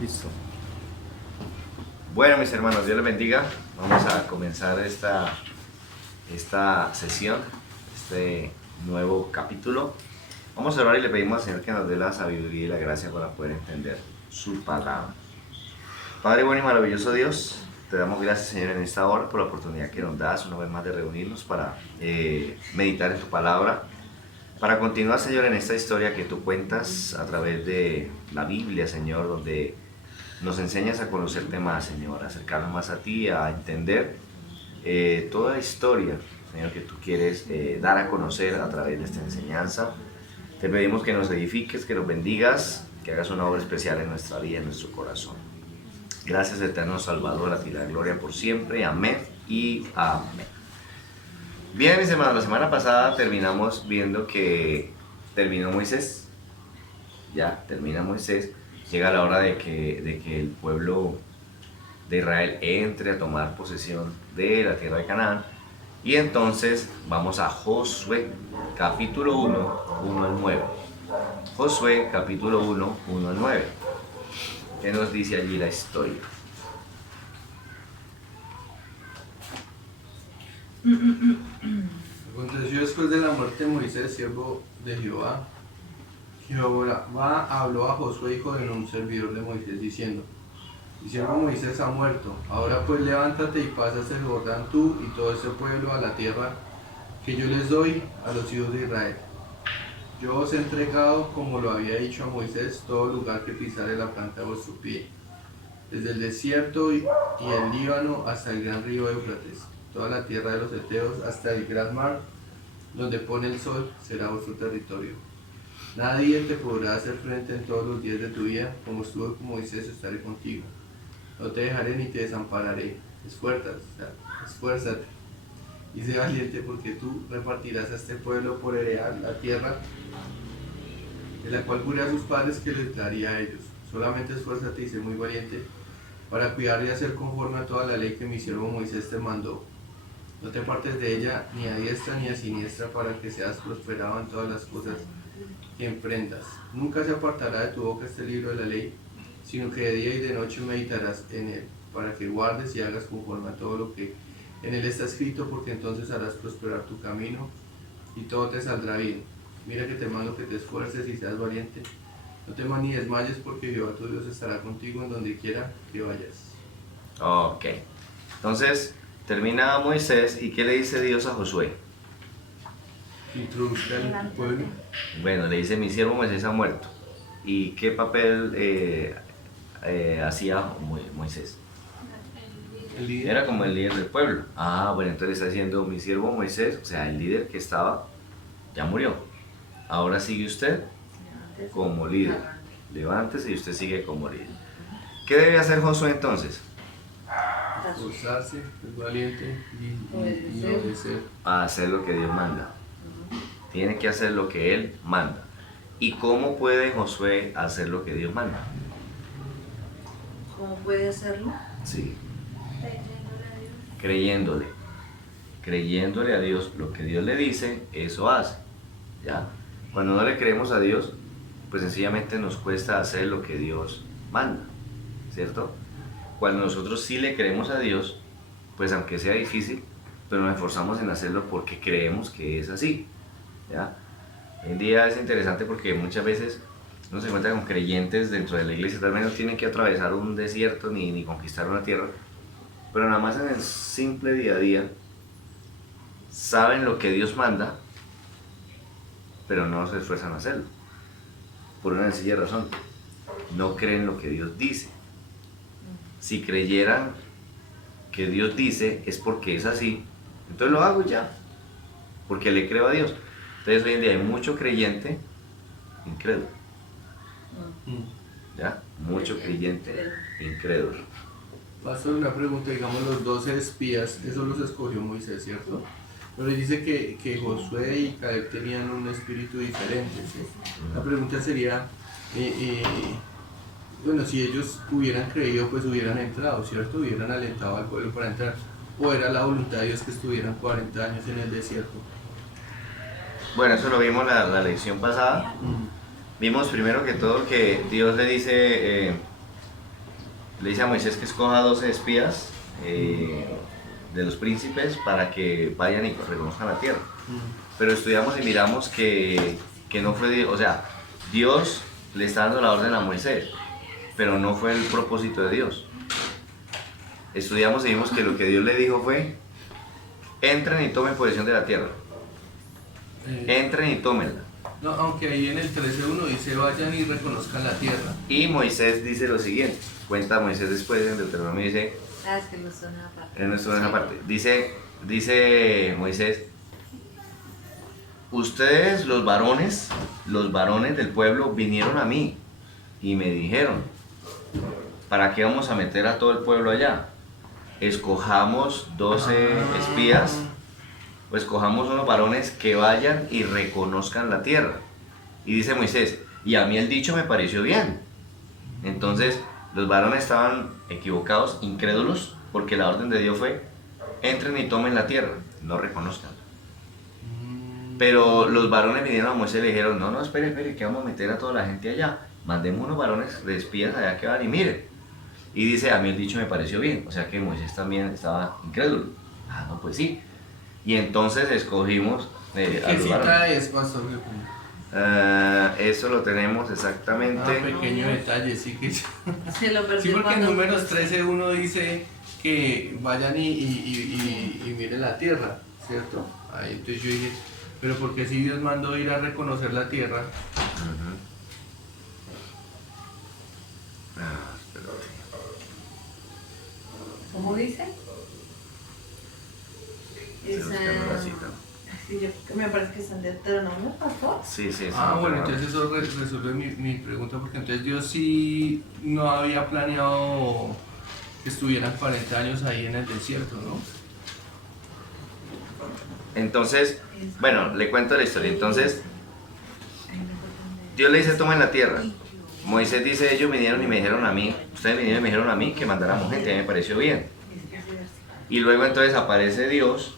Listo. Bueno, mis hermanos, Dios les bendiga. Vamos a comenzar esta sesión, este nuevo capítulo. Vamos a orar y le pedimos al Señor que nos dé la sabiduría y la gracia para poder entender su palabra. Padre bueno y maravilloso Dios, te damos gracias, Señor, en esta hora por la oportunidad que nos das una vez más de reunirnos para meditar en tu palabra, para continuar, Señor, en esta historia que tú cuentas a través de la Biblia, Señor, donde nos enseñas a conocerte más, Señor, a acercarnos más a ti, a entender toda la historia, Señor, que tú quieres dar a conocer a través de esta enseñanza. Te pedimos que nos edifiques, que nos bendigas, que hagas una obra especial en nuestra vida, en nuestro corazón. Gracias, eterno Salvador, a ti la gloria por siempre. Amén y amén. Bien, mis hermanos, la semana pasada terminamos viendo que terminó Moisés. Ya, termina Moisés. Llega la hora de que el pueblo de Israel entre a tomar posesión de la tierra de Canaán. Y entonces vamos a Josué, capítulo 1, 1 al 9. Josué, capítulo 1, 1 al 9. ¿Qué nos dice allí la historia? Aconteció después de la muerte de Moisés, siervo de Jehová, Jehová habló a Josué, hijo de Nun, servidor de Moisés, diciendo: Mi siervo Moisés ha muerto, ahora pues levántate y pasa el Jordán tú y todo este pueblo a la tierra que yo les doy a los hijos de Israel. Yo os he entregado, como lo había dicho a Moisés, todo lugar que pisare la planta de vuestro pie, desde el desierto y el Líbano hasta el gran río Éufrates, toda la tierra de los heteos hasta el gran mar, donde pone el sol, será vuestro territorio. Nadie te podrá hacer frente en todos los días de tu vida, como estuve con Moisés, estaré contigo. No te dejaré ni te desampararé. Esfuérzate y sé valiente, porque tú repartirás a este pueblo por heredad la tierra de la cual juré a sus padres que les daría a ellos. Solamente esfuérzate y sé muy valiente para cuidar y hacer conforme a toda la ley que mi siervo Moisés te mandó. No te apartes de ella ni a diestra ni a siniestra, para que seas prosperado en todas las cosas que emprendas. Nunca se apartará de tu boca este libro de la ley, sino que de día y de noche meditarás en él, para que guardes y hagas conforme a todo lo que en él está escrito, porque entonces harás prosperar tu camino y todo te saldrá bien. Mira que te mando que te esfuerces y seas valiente. No temas ni desmayes, porque Jehová tu Dios estará contigo en donde quiera que vayas. Ok, entonces termina Moisés y ¿qué le dice Dios a Josué? Introduzca al pueblo. Bueno, le dice: mi siervo Moisés ha muerto. ¿Y qué papel hacía Moisés? El líder. Era como el líder del pueblo. Ah, bueno, entonces está diciendo: mi siervo Moisés, o sea, el líder que estaba, ya murió. Ahora sigue usted como líder. Levántese y usted sigue como líder. ¿Qué debe hacer Josué entonces? Esforzarse, ser valiente y obedecer. A hacer lo que Dios manda. Tiene que hacer lo que Él manda. ¿Y cómo puede Josué hacer lo que Dios manda? ¿Cómo puede hacerlo? Sí. Creyéndole. Creyéndole a Dios. Lo que Dios le dice, eso hace. ¿Ya? Cuando no le creemos a Dios, pues sencillamente nos cuesta hacer lo que Dios manda. ¿Cierto? Cuando nosotros sí le creemos a Dios, pues aunque sea difícil, pero nos esforzamos en hacerlo porque creemos que es así. ¿Ya? Hoy en día es interesante porque muchas veces uno se encuentra con creyentes dentro de la iglesia, tal vez no tienen que atravesar un desierto ni conquistar una tierra, pero nada más en el simple día a día saben lo que Dios manda, pero no se esfuerzan a hacerlo, por una sencilla razón: no creen lo que Dios dice. Si creyeran que Dios dice es porque es así, entonces lo hago ya, porque le creo a Dios. Entonces hoy en día hay mucho creyente incrédulo. ¿Ya? Mucho creyente incrédulo. Pastor, una pregunta, digamos, los 12 espías, eso los escogió Moisés, ¿cierto? Pero dice que Josué y Caleb tenían un espíritu diferente, ¿sí? La pregunta sería, bueno, si ellos hubieran creído, pues hubieran entrado, ¿cierto? Hubieran alentado al pueblo para entrar. ¿O era la voluntad de Dios que estuvieran 40 años en el desierto? Bueno, eso lo vimos la lección pasada. Vimos primero que todo que Dios le dice a Moisés que escoja 12 espías de los príncipes para que vayan y reconozcan la tierra. Pero estudiamos y miramos que no fue Dios, o sea, Dios le está dando la orden a Moisés, pero no fue el propósito de Dios. Estudiamos y vimos que lo que Dios le dijo fue: entren y tomen posesión de la tierra. Entren y tómenla. No, aunque ahí en el 13.1 dice vayan y reconozcan la tierra. Y Moisés dice lo siguiente, cuenta Moisés después en Deuteronomio, dice, Ah, es que no son una parte. en nuestra parte, dice Moisés: ustedes los varones del pueblo vinieron a mí y me dijeron: ¿para qué vamos a meter a todo el pueblo allá? Escojamos 12 espías, o escojamos unos varones que vayan y reconozcan la tierra. Y dice Moisés: y a mí el dicho me pareció bien. Entonces los varones estaban equivocados, incrédulos, porque la orden de Dios fue: entren y tomen la tierra, no reconozcan. Pero los varones vinieron a Moisés y le dijeron: no, espere, que vamos a meter a toda la gente allá, mandemos unos varones de espías allá que van y miren. Y dice: a mí el dicho me pareció bien, o sea que Moisés también estaba incrédulo. Ah, no, pues sí. Y entonces escogimos a ¿Qué los cita varones. es, pastor? Eso lo tenemos exactamente. Pequeño detalle, sí que... Se lo perdió Sí, porque en cuando- números 13.1 dice que vayan y miren la tierra, ¿cierto? Ahí entonces yo dije, pero ¿por qué si Dios mandó ir a reconocer la tierra? Ujú. Espérate. ¿Cómo dice? Estoy buscando la cita. Sí, yo creo que me parece que son de Deuteronomio, pastor. Sí. Bueno, entonces eso resuelve mi pregunta, porque entonces Dios sí no había planeado que estuvieran 40 años ahí en el desierto, ¿no? Entonces, bueno, le cuento la historia. Entonces, Dios le dice: tomen la tierra. Moisés dice: ellos vinieron y me dijeron a mí, ustedes vinieron y me dijeron a mí que mandáramos gente, a mí me pareció bien. Y luego entonces aparece Dios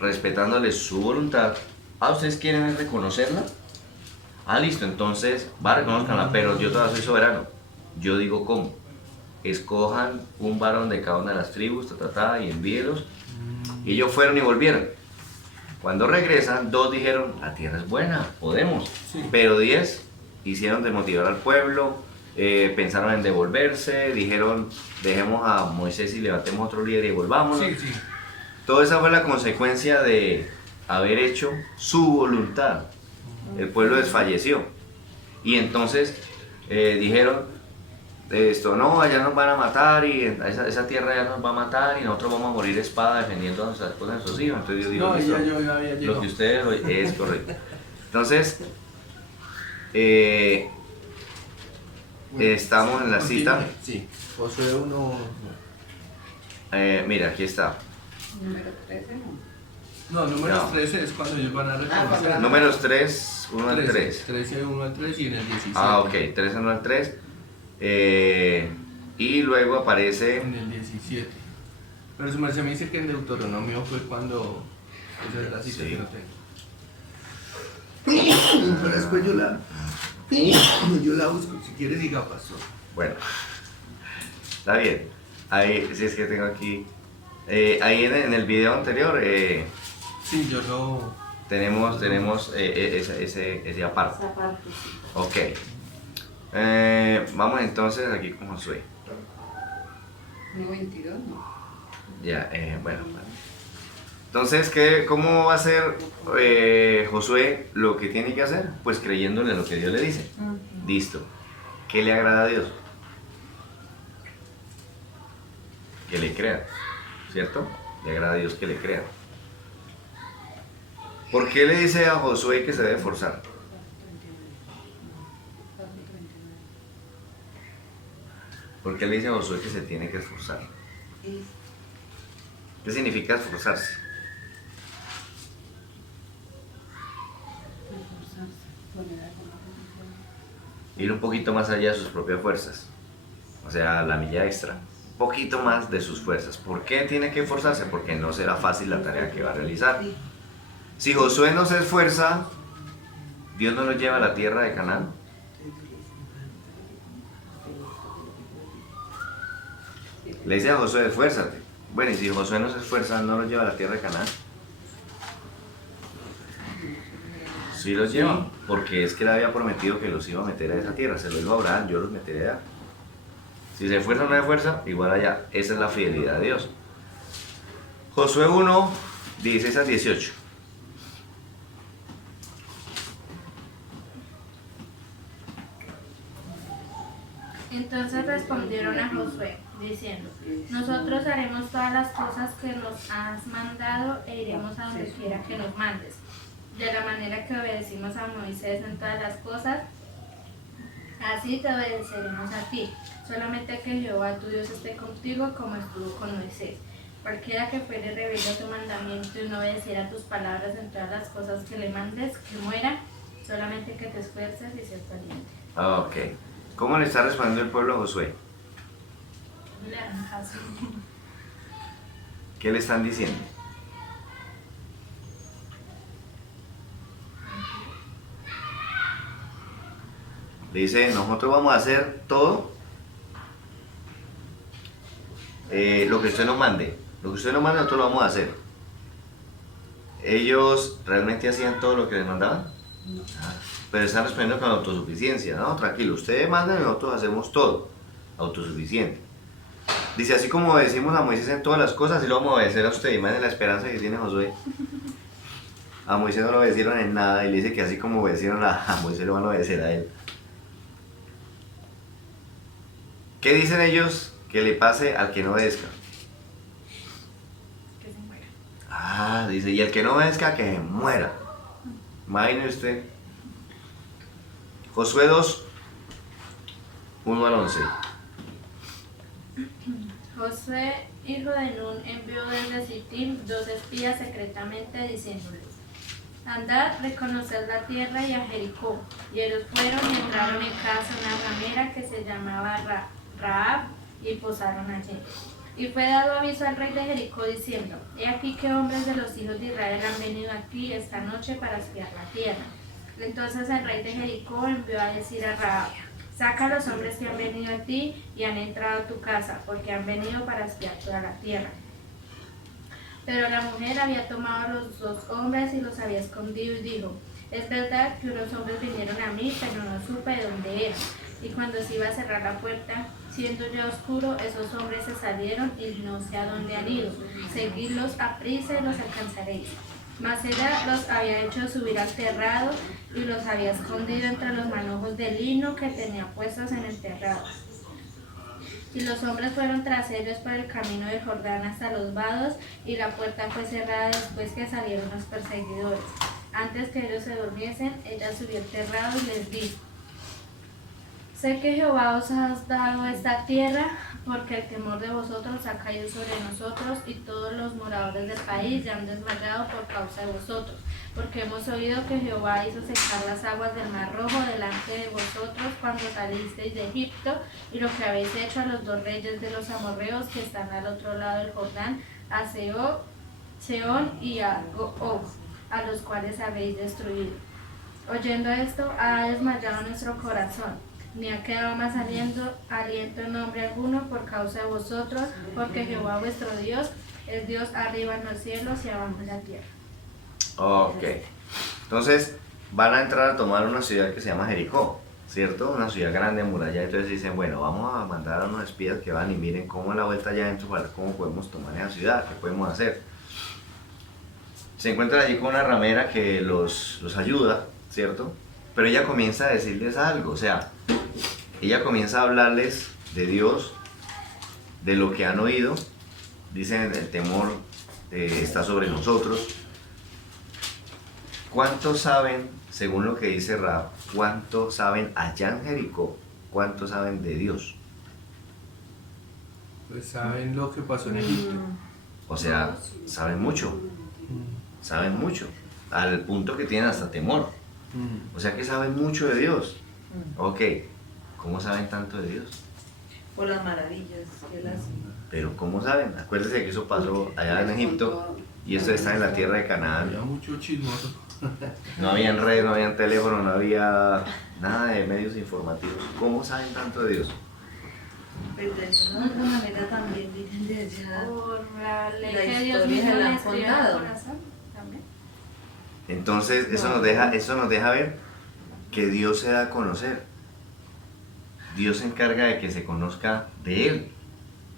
respetándole su voluntad. Ah, ¿ustedes quieren reconocerla? Ah, listo, entonces va, reconozcanla, pero yo todavía soy soberano. Yo digo cómo. Escojan un varón de cada una de las tribus, y envíelos. Y ellos fueron y volvieron. Cuando regresan, 2 dijeron: la tierra es buena, podemos. Sí. Pero 10 hicieron desmotivar al pueblo, pensaron en devolverse, dijeron: dejemos a Moisés y levantemos otro líder y volvámonos. Sí. Toda esa fue la consecuencia de haber hecho su voluntad. El pueblo desfalleció. Y entonces dijeron: esto no, allá nos van a matar y esa tierra ya nos va a matar y nosotros vamos a morir de espada defendiendo a nuestras esposas y a nuestros hijos. Entonces Dios dijo: No, "Listo, ya yo había lo llegado. que ustedes es correcto". Entonces, estamos en la cita. Sí, Josué 1. Mira, aquí está. Número 13, ¿no? No, números No. 13 es cuando ellos van a reconocer. cuando- Números 3, 1 al 3. 13, 1 al 3 y en el 17. Ah, ok, 3 1 al 3. Y luego aparece. En el 17. Pero su merced me dice que en Deuteronomio fue cuando. Esa es la cita Sí. que no tengo. Pero después yo la busco. Si quiere, diga, pastor. Bueno, está bien. Ahí, si es que tengo aquí. Ahí en el video anterior Sí, yo lo. tenemos ese aparte. Esa parte, sí. Ok. Vamos entonces aquí con Josué. No, 22, no. Ya, bueno. Entonces, ¿cómo va a hacer Josué lo que tiene que hacer? Pues creyéndole en lo que Dios le dice. Listo. ¿Qué le agrada a Dios? Que le crea, ¿cierto? Le agrada a Dios que le crea. ¿Por qué le dice a Josué que se debe esforzar? ¿Por qué le dice a Josué que se tiene que esforzar? ¿Qué significa esforzarse? Ir un poquito más allá de sus propias fuerzas. O sea, la milla extra. Un poquito más de sus fuerzas. ¿Por qué tiene que esforzarse? Porque no será fácil la tarea que va a realizar. Si Josué no se esfuerza, Dios no los lleva a la tierra de Canaán. Le dice a Josué, esfuérzate. Bueno, y si Josué no se esfuerza, ¿no los lleva a la tierra de Canaán? Sí los lleva, porque es que él había prometido que los iba a meter a esa tierra. Se lo dijo a Abraham, yo los meteré allá. Si se esfuerza o no se esfuerza, igual allá. Esa es la fidelidad de Dios. Josué 1, 16 al 18. Entonces respondieron a Josué, diciendo, nosotros haremos todas las cosas que nos has mandado e iremos a donde quiera que nos mandes. De la manera que obedecimos a Moisés en todas las cosas, así te obedeceremos a ti. Solamente que Jehová tu Dios esté contigo como estuvo con Moisés. Cualquiera que fuere rebelde a tu mandamiento y no obedeciera tus palabras en todas las cosas que le mandes, que muera, solamente que te esfuerces y seas valiente. Ok. ¿Cómo le está respondiendo el pueblo a Josué? Le dan caso. ¿Qué le están diciendo? Le dice, nosotros vamos a hacer todo lo que usted nos mande. Lo que usted nos mande, nosotros lo vamos a hacer. ¿Ellos realmente hacían todo lo que les mandaban? No. Pero están respondiendo con autosuficiencia. No, tranquilo, ustedes mandan y nosotros hacemos todo. Autosuficiente. Dice, así como obedecimos a Moisés en todas las cosas, así lo vamos a obedecer a usted. Imaginen la esperanza que tiene Josué. A Moisés no lo obedecieron en nada y le dice que así como obedecieron a Moisés, lo van a obedecer a él. ¿Qué dicen ellos que le pase al que no obedezca? Que se muera. Ah, dice, y el que no obedezca, que muera. Imagine usted. Josué 2, 1 al 11. Josué, hijo de Nun, envió desde Sittim 2 espías secretamente diciéndoles, andad, reconoced la tierra y a Jericó. Y ellos fueron y entraron en casa una ramera que se llamaba Rahab y posaron allí. Y fue dado aviso al rey de Jericó diciendo, he aquí que hombres de los hijos de Israel han venido aquí esta noche para espiar la tierra. Entonces el rey de Jericó envió a decir a Rahab, saca a los hombres que han venido a ti y han entrado a tu casa, porque han venido para espiar toda la tierra. Pero la mujer había tomado a los 2 hombres y los había escondido y dijo, es verdad que unos hombres vinieron a mí, pero no supe de dónde eran. Y cuando se iba a cerrar la puerta, siendo ya oscuro, esos hombres se salieron y no sé a dónde han ido. Seguidlos aprisa y los alcanzaréis. Mas ella los había hecho subir al terrado y los había escondido entre los manojos de lino que tenía puestos en el terrado. Y los hombres fueron tras ellos por el camino del Jordán hasta los vados, y la puerta fue cerrada después que salieron los perseguidores. Antes que ellos se durmiesen, ella subió al terrado y les dijo, sé que Jehová os ha dado esta tierra, porque el temor de vosotros ha caído sobre nosotros, y todos los moradores del país ya han desmayado por causa de vosotros, porque hemos oído que Jehová hizo secar las aguas del Mar Rojo delante de vosotros cuando salisteis de Egipto, y lo que habéis hecho a los 2 reyes de los amorreos que están al otro lado del Jordán, a Sehón y a Og, a los cuales habéis destruido. Oyendo esto, ha desmayado nuestro corazón, ni ha quedado más aliento en nombre alguno por causa de vosotros, porque Jehová vuestro Dios es Dios arriba en los cielos y abajo en la tierra. Ok. Entonces, van a entrar a tomar una ciudad que se llama Jericó, ¿cierto? Una ciudad grande, amurallada. Entonces dicen, bueno, vamos a mandar a unos espías que van y miren cómo es la vuelta allá adentro para ver cómo podemos tomar esa ciudad, qué podemos hacer. Se encuentran allí con una ramera que los ayuda, ¿cierto? Pero ella comienza a decirles algo, o sea, ella comienza a hablarles de Dios, de lo que han oído. Dicen, el temor está sobre nosotros. ¿Cuántos saben, según lo que dice Rahab, cuántos saben allá en Jericó, cuántos saben de Dios? Pues saben lo que pasó en Egipto. O sea, saben mucho, al punto que tienen hasta temor. O sea que saben mucho de Dios. Ok, ¿cómo saben tanto de Dios? Por las maravillas que él hace. Pero ¿cómo saben? Acuérdense que eso pasó allá en Egipto Y esto está en la tierra de Canaán. Había mucho chismoso. No había red, no había teléfono, no había nada de medios informativos. ¿Cómo saben tanto de Dios? Pero de alguna manera también vienen de allá. Por la ley La que Dios historia mismo se la le han escribió en el contado. corazón. También. Entonces, eso nos deja ver que Dios se da a conocer. Dios se encarga de que se conozca de Él.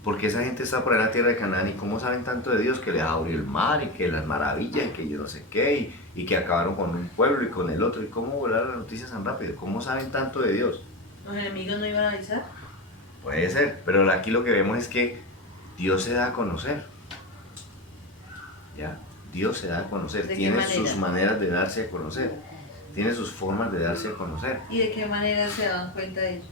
Porque esa gente está por ahí en la tierra de Canaán y cómo saben tanto de Dios, que les abrió el mar y que las maravillas y que yo no sé qué y que acabaron con un pueblo y con el otro y cómo volaron las noticias tan rápido, cómo saben tanto de Dios. ¿Los enemigos no iban a avisar? Puede ser, pero aquí lo que vemos es que Dios se da a conocer. ¿Ya? Dios se da a conocer, ¿De qué tiene manera? sus maneras de darse a conocer, tiene sus formas de darse a conocer. ¿Y de qué manera se daban cuenta ellos?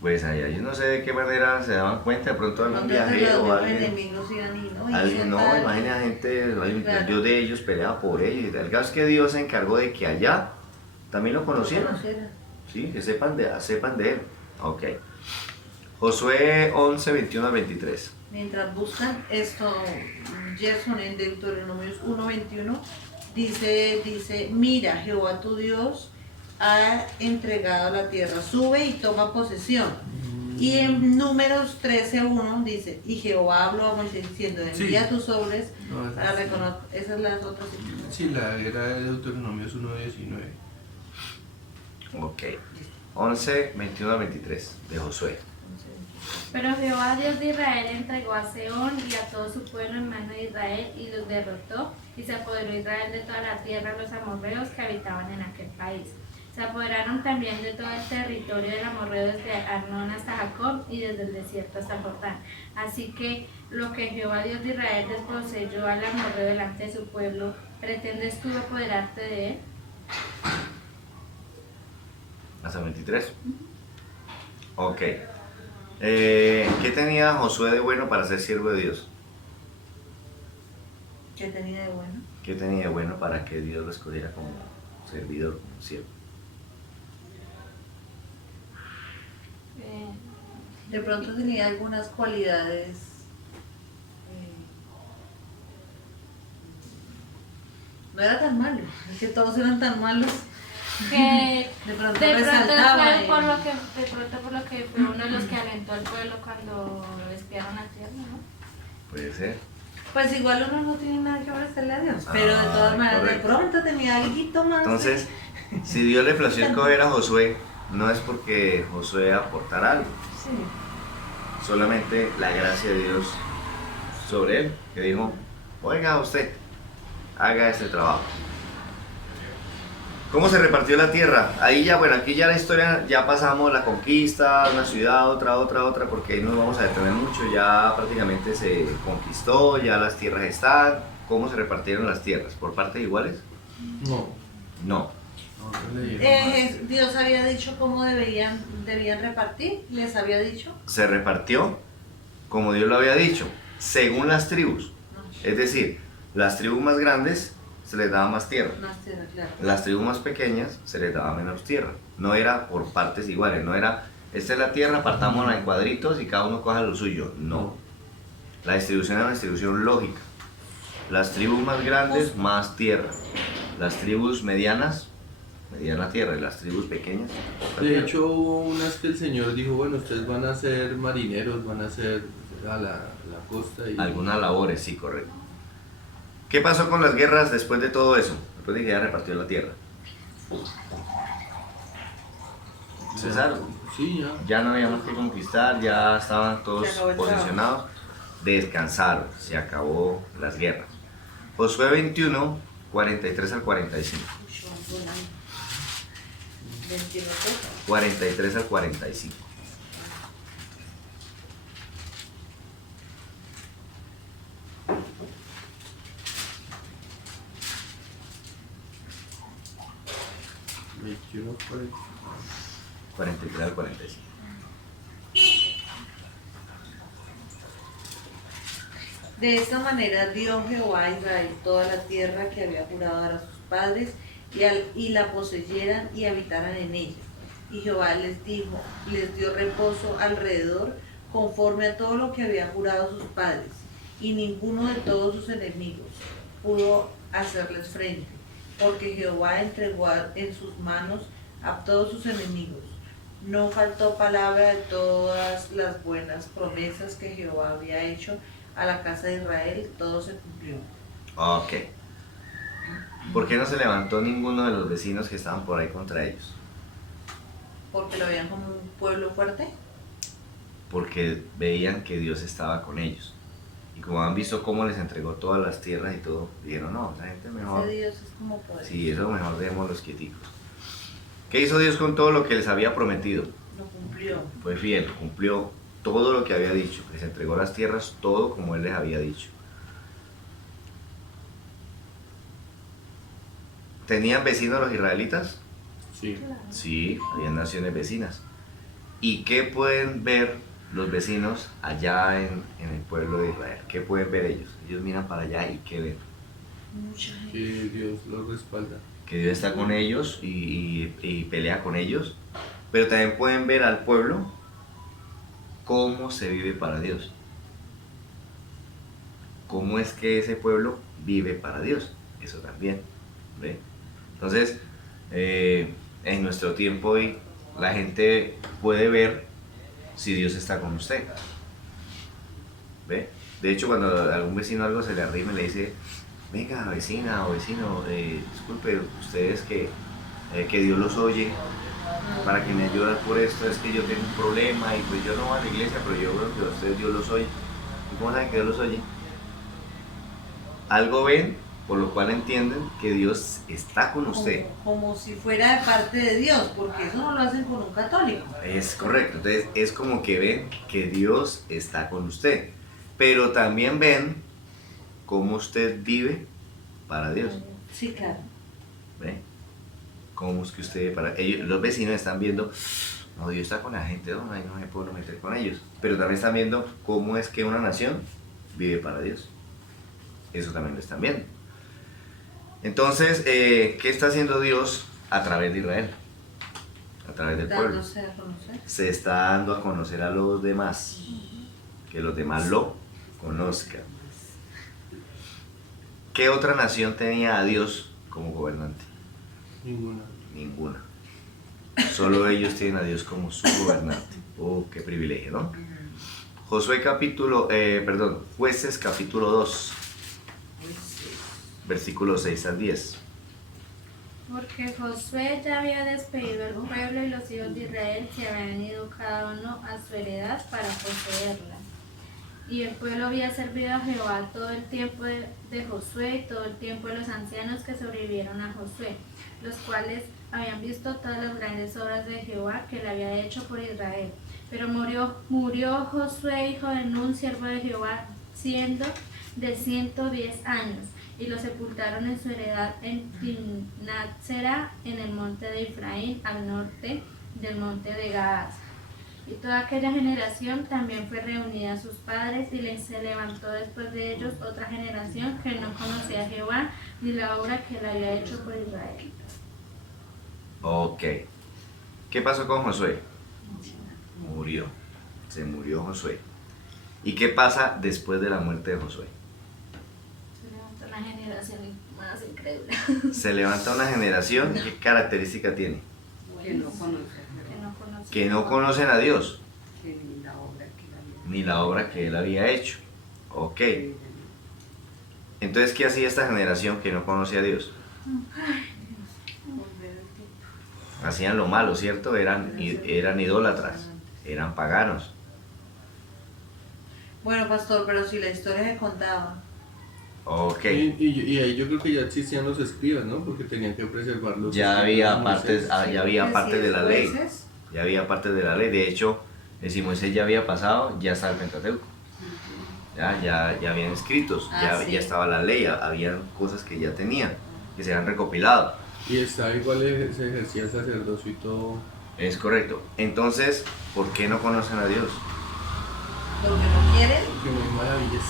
Pues allá yo no sé de qué manera se daban cuenta, de pronto algún Entonces viajero o los alguien. enemigos iban y no. Alguien, no, tal. imagina gente, el Claro. Dios de ellos peleaba por ellos. El caso es que Dios se encargó de que allá también lo conocieran, Conocieran. ¿sí? Que sepan de él. Ok. Josué 11, 21 al 23. Mientras buscan esto, Gerson en Deuteronomios 1:21 dice, mira, Jehová tu Dios ha entregado la tierra, sube y toma posesión. Y en Números 13:1 dice, y Jehová habló a Moisés diciendo, envía Sí. tus sobres No, para reconocer. Esas son las otras. Sí, la era de Deuteronomios 1:19. Ok. 11, 21 al 23 de Josué. Pero Jehová Dios de Israel entregó a Sehón y a todo su pueblo en mano de Israel y los derrotó, y se apoderó Israel de toda la tierra de los amorreos que habitaban en aquel país. Se apoderaron también de todo el territorio del amorreo desde Arnón hasta Jacob y desde el desierto hasta Jordán. Así que lo que Jehová Dios de Israel desposeyó al amorreo delante de su pueblo, ¿pretendes tú apoderarte de él? Hasta 23. Ok. ¿Qué tenía Josué de bueno para ser siervo de Dios? ¿Qué tenía de bueno? ¿Qué tenía de bueno para que Dios lo escogiera como servidor, como siervo? De pronto tenía algunas cualidades no era tan malo, es que todos eran tan malos. Que De pronto de pronto resaltaba. fue por lo que, de pronto por lo que fue uno de los que alentó al pueblo cuando espiaron a tierra, ¿no? Puede ser. Pues igual uno no tiene nada que ofrecerle a Dios, pero de todas Ah, maneras, correcto. de pronto tenía algo más. Entonces, si Dios le plació escoger a Josué, no es porque Josué aportara algo, Sí. solamente la gracia de Dios sobre él, que dijo, oiga usted, haga este trabajo. ¿Cómo se repartió la tierra? Ahí ya, bueno, aquí ya la historia, ya pasamos la conquista, una ciudad, otra, porque ahí nos vamos a detener mucho, ya prácticamente se conquistó, ya las tierras están. ¿Cómo se repartieron las tierras? ¿Por partes iguales? No, No. no le dieron más. Dios había dicho cómo debían repartir, les había dicho. Se repartió como Dios lo había dicho, según las tribus. Es decir, las tribus más grandes se les daba más tierra. No, sí, claro. Las tribus más pequeñas se les daba menos tierra. No era por partes iguales, no era, esta es la tierra, partámosla en cuadritos y cada uno coja lo suyo. No. La distribución era una distribución lógica. Las tribus más grandes, más tierra. Las tribus medianas, mediana tierra. Y las tribus pequeñas, poca De tierra. hecho, hubo unas que el Señor dijo, bueno, ustedes van a ser marineros, van a ser a la costa y... Algunas labores, sí, correcto. ¿Qué pasó con las guerras después de todo eso? Después de que ya repartió la tierra. Cesaron. Sí, ya. Ya no había más que conquistar, ya estaban todos Se acabó el posicionados. Descansaron, se acabó las guerras. Josué 21, 43 al 45. 21 cosas. 43 al 45. ¿21 40? 43 al 45. De esta manera dio Jehová a Israel toda la tierra que había jurado dar a sus padres y la poseyeran y habitaran en ella. Y Jehová les dio reposo alrededor conforme a todo lo que había jurado a sus padres, y ninguno de todos sus enemigos pudo hacerles frente, porque Jehová entregó en sus manos a todos sus enemigos. No faltó palabra de todas las buenas promesas que Jehová había hecho a la casa de Israel, todo se cumplió. Ok. ¿Por qué no se levantó ninguno de los vecinos que estaban por ahí contra ellos? Porque lo veían como un pueblo fuerte. Porque veían que Dios estaba con ellos. Y como han visto cómo les entregó todas las tierras y todo, dijeron, no, esa gente mejor. Ese Dios es como poder. Sí, eso mejor dejémoslos quieticos. ¿Qué hizo Dios con todo lo que les había prometido? Lo cumplió. Fue fiel, cumplió todo lo que había dicho. Les entregó las tierras, todo como Él les había dicho. ¿Tenían vecinos los israelitas? Sí. Sí, habían naciones vecinas. ¿Y qué pueden ver los vecinos allá en el pueblo de Israel? ¿Qué pueden ver ellos? Ellos miran para allá y ¿qué ven? Mucha gente. Que Dios los respalda. Que Dios está con ellos y pelea con ellos. Pero también pueden ver al pueblo cómo se vive para Dios. Cómo es que ese pueblo vive para Dios. Eso también. ¿Ve? Entonces, en nuestro tiempo hoy, la gente puede ver si Dios está con usted. ¿Ve? De hecho, cuando a algún vecino algo se le arrima y le dice, venga, vecina o vecino, disculpe, ustedes que Dios los oye, para que me ayuden por esto, es que yo tengo un problema y pues yo no voy a la iglesia, pero yo veo que a ustedes Dios los oye. ¿Y cómo saben que Dios los oye? Algo ven, por lo cual entienden que Dios está con usted. Como si fuera de parte de Dios, porque eso no lo hacen con un católico. Es correcto, entonces es como que ven que Dios está con usted, pero también ven cómo usted vive para Dios. Sí, claro. ¿Ve? ¿Cómo es que usted vive para ellos? Los vecinos están viendo, no, Dios está con la gente, no, ahí no me puedo meter con ellos, pero también están viendo cómo es que una nación vive para Dios. Eso también lo están viendo. Entonces, ¿qué está haciendo Dios a través de Israel? A través del pueblo. Dándose a conocer. Se está dando a conocer a los demás, que los demás lo conozcan. ¿Qué otra nación tenía a Dios como gobernante? Ninguna. Ninguna. Solo ellos tienen a Dios como su gobernante. Oh, qué privilegio, ¿no? Jueces capítulo 2, versículos 6 al 10. Porque Josué ya había despedido el pueblo y los hijos de Israel se habían ido cada uno a su heredad para poseerla. Y el pueblo había servido a Jehová todo el tiempo de Josué y todo el tiempo de los ancianos que sobrevivieron a Josué, los cuales habían visto todas las grandes obras de Jehová que le había hecho por Israel. Pero murió Josué, hijo de Nun, siervo de Jehová, siendo de 110 años, y lo sepultaron en su heredad en Timnat-Serah, en el monte de Efraín, al norte del monte de Gaaz. Y toda aquella generación también fue reunida a sus padres, y se levantó después de ellos otra generación que no conocía a Jehová, ni la obra que él había hecho por Israel. Ok. ¿Qué pasó con Josué? Murió. Se murió Josué. ¿Y qué pasa después de la muerte de Josué? Se levantó una generación más incrédula. Se levanta una generación, ¿qué característica tiene? Que no conoce Que no conocen a Dios, que ni la obra que la había ni la obra que Él había hecho. Ok. Entonces, ¿qué hacía esta generación que no conocía a Dios? Hacían lo malo, ¿cierto? Eran idólatras, eran paganos. Bueno, pastor, pero si la historia se contaba. Ok. Y ahí yo creo que ya existían los espías, ¿no? Porque tenían que preservar los Ya había partes, ya había partes de la ley. Jueces. Ya había partes de la ley. De hecho, si Moisés ya había pasado, ya estaba el Pentateuco. Ya habían escritos, Sí. ya estaba la ley, habían cosas que ya tenían, que se habían recopilado. Y está igual se ejercía el sacerdocio y todo. Es correcto. Entonces, ¿por qué no conocen a Dios? Porque no quieren. Que no hay maravillas.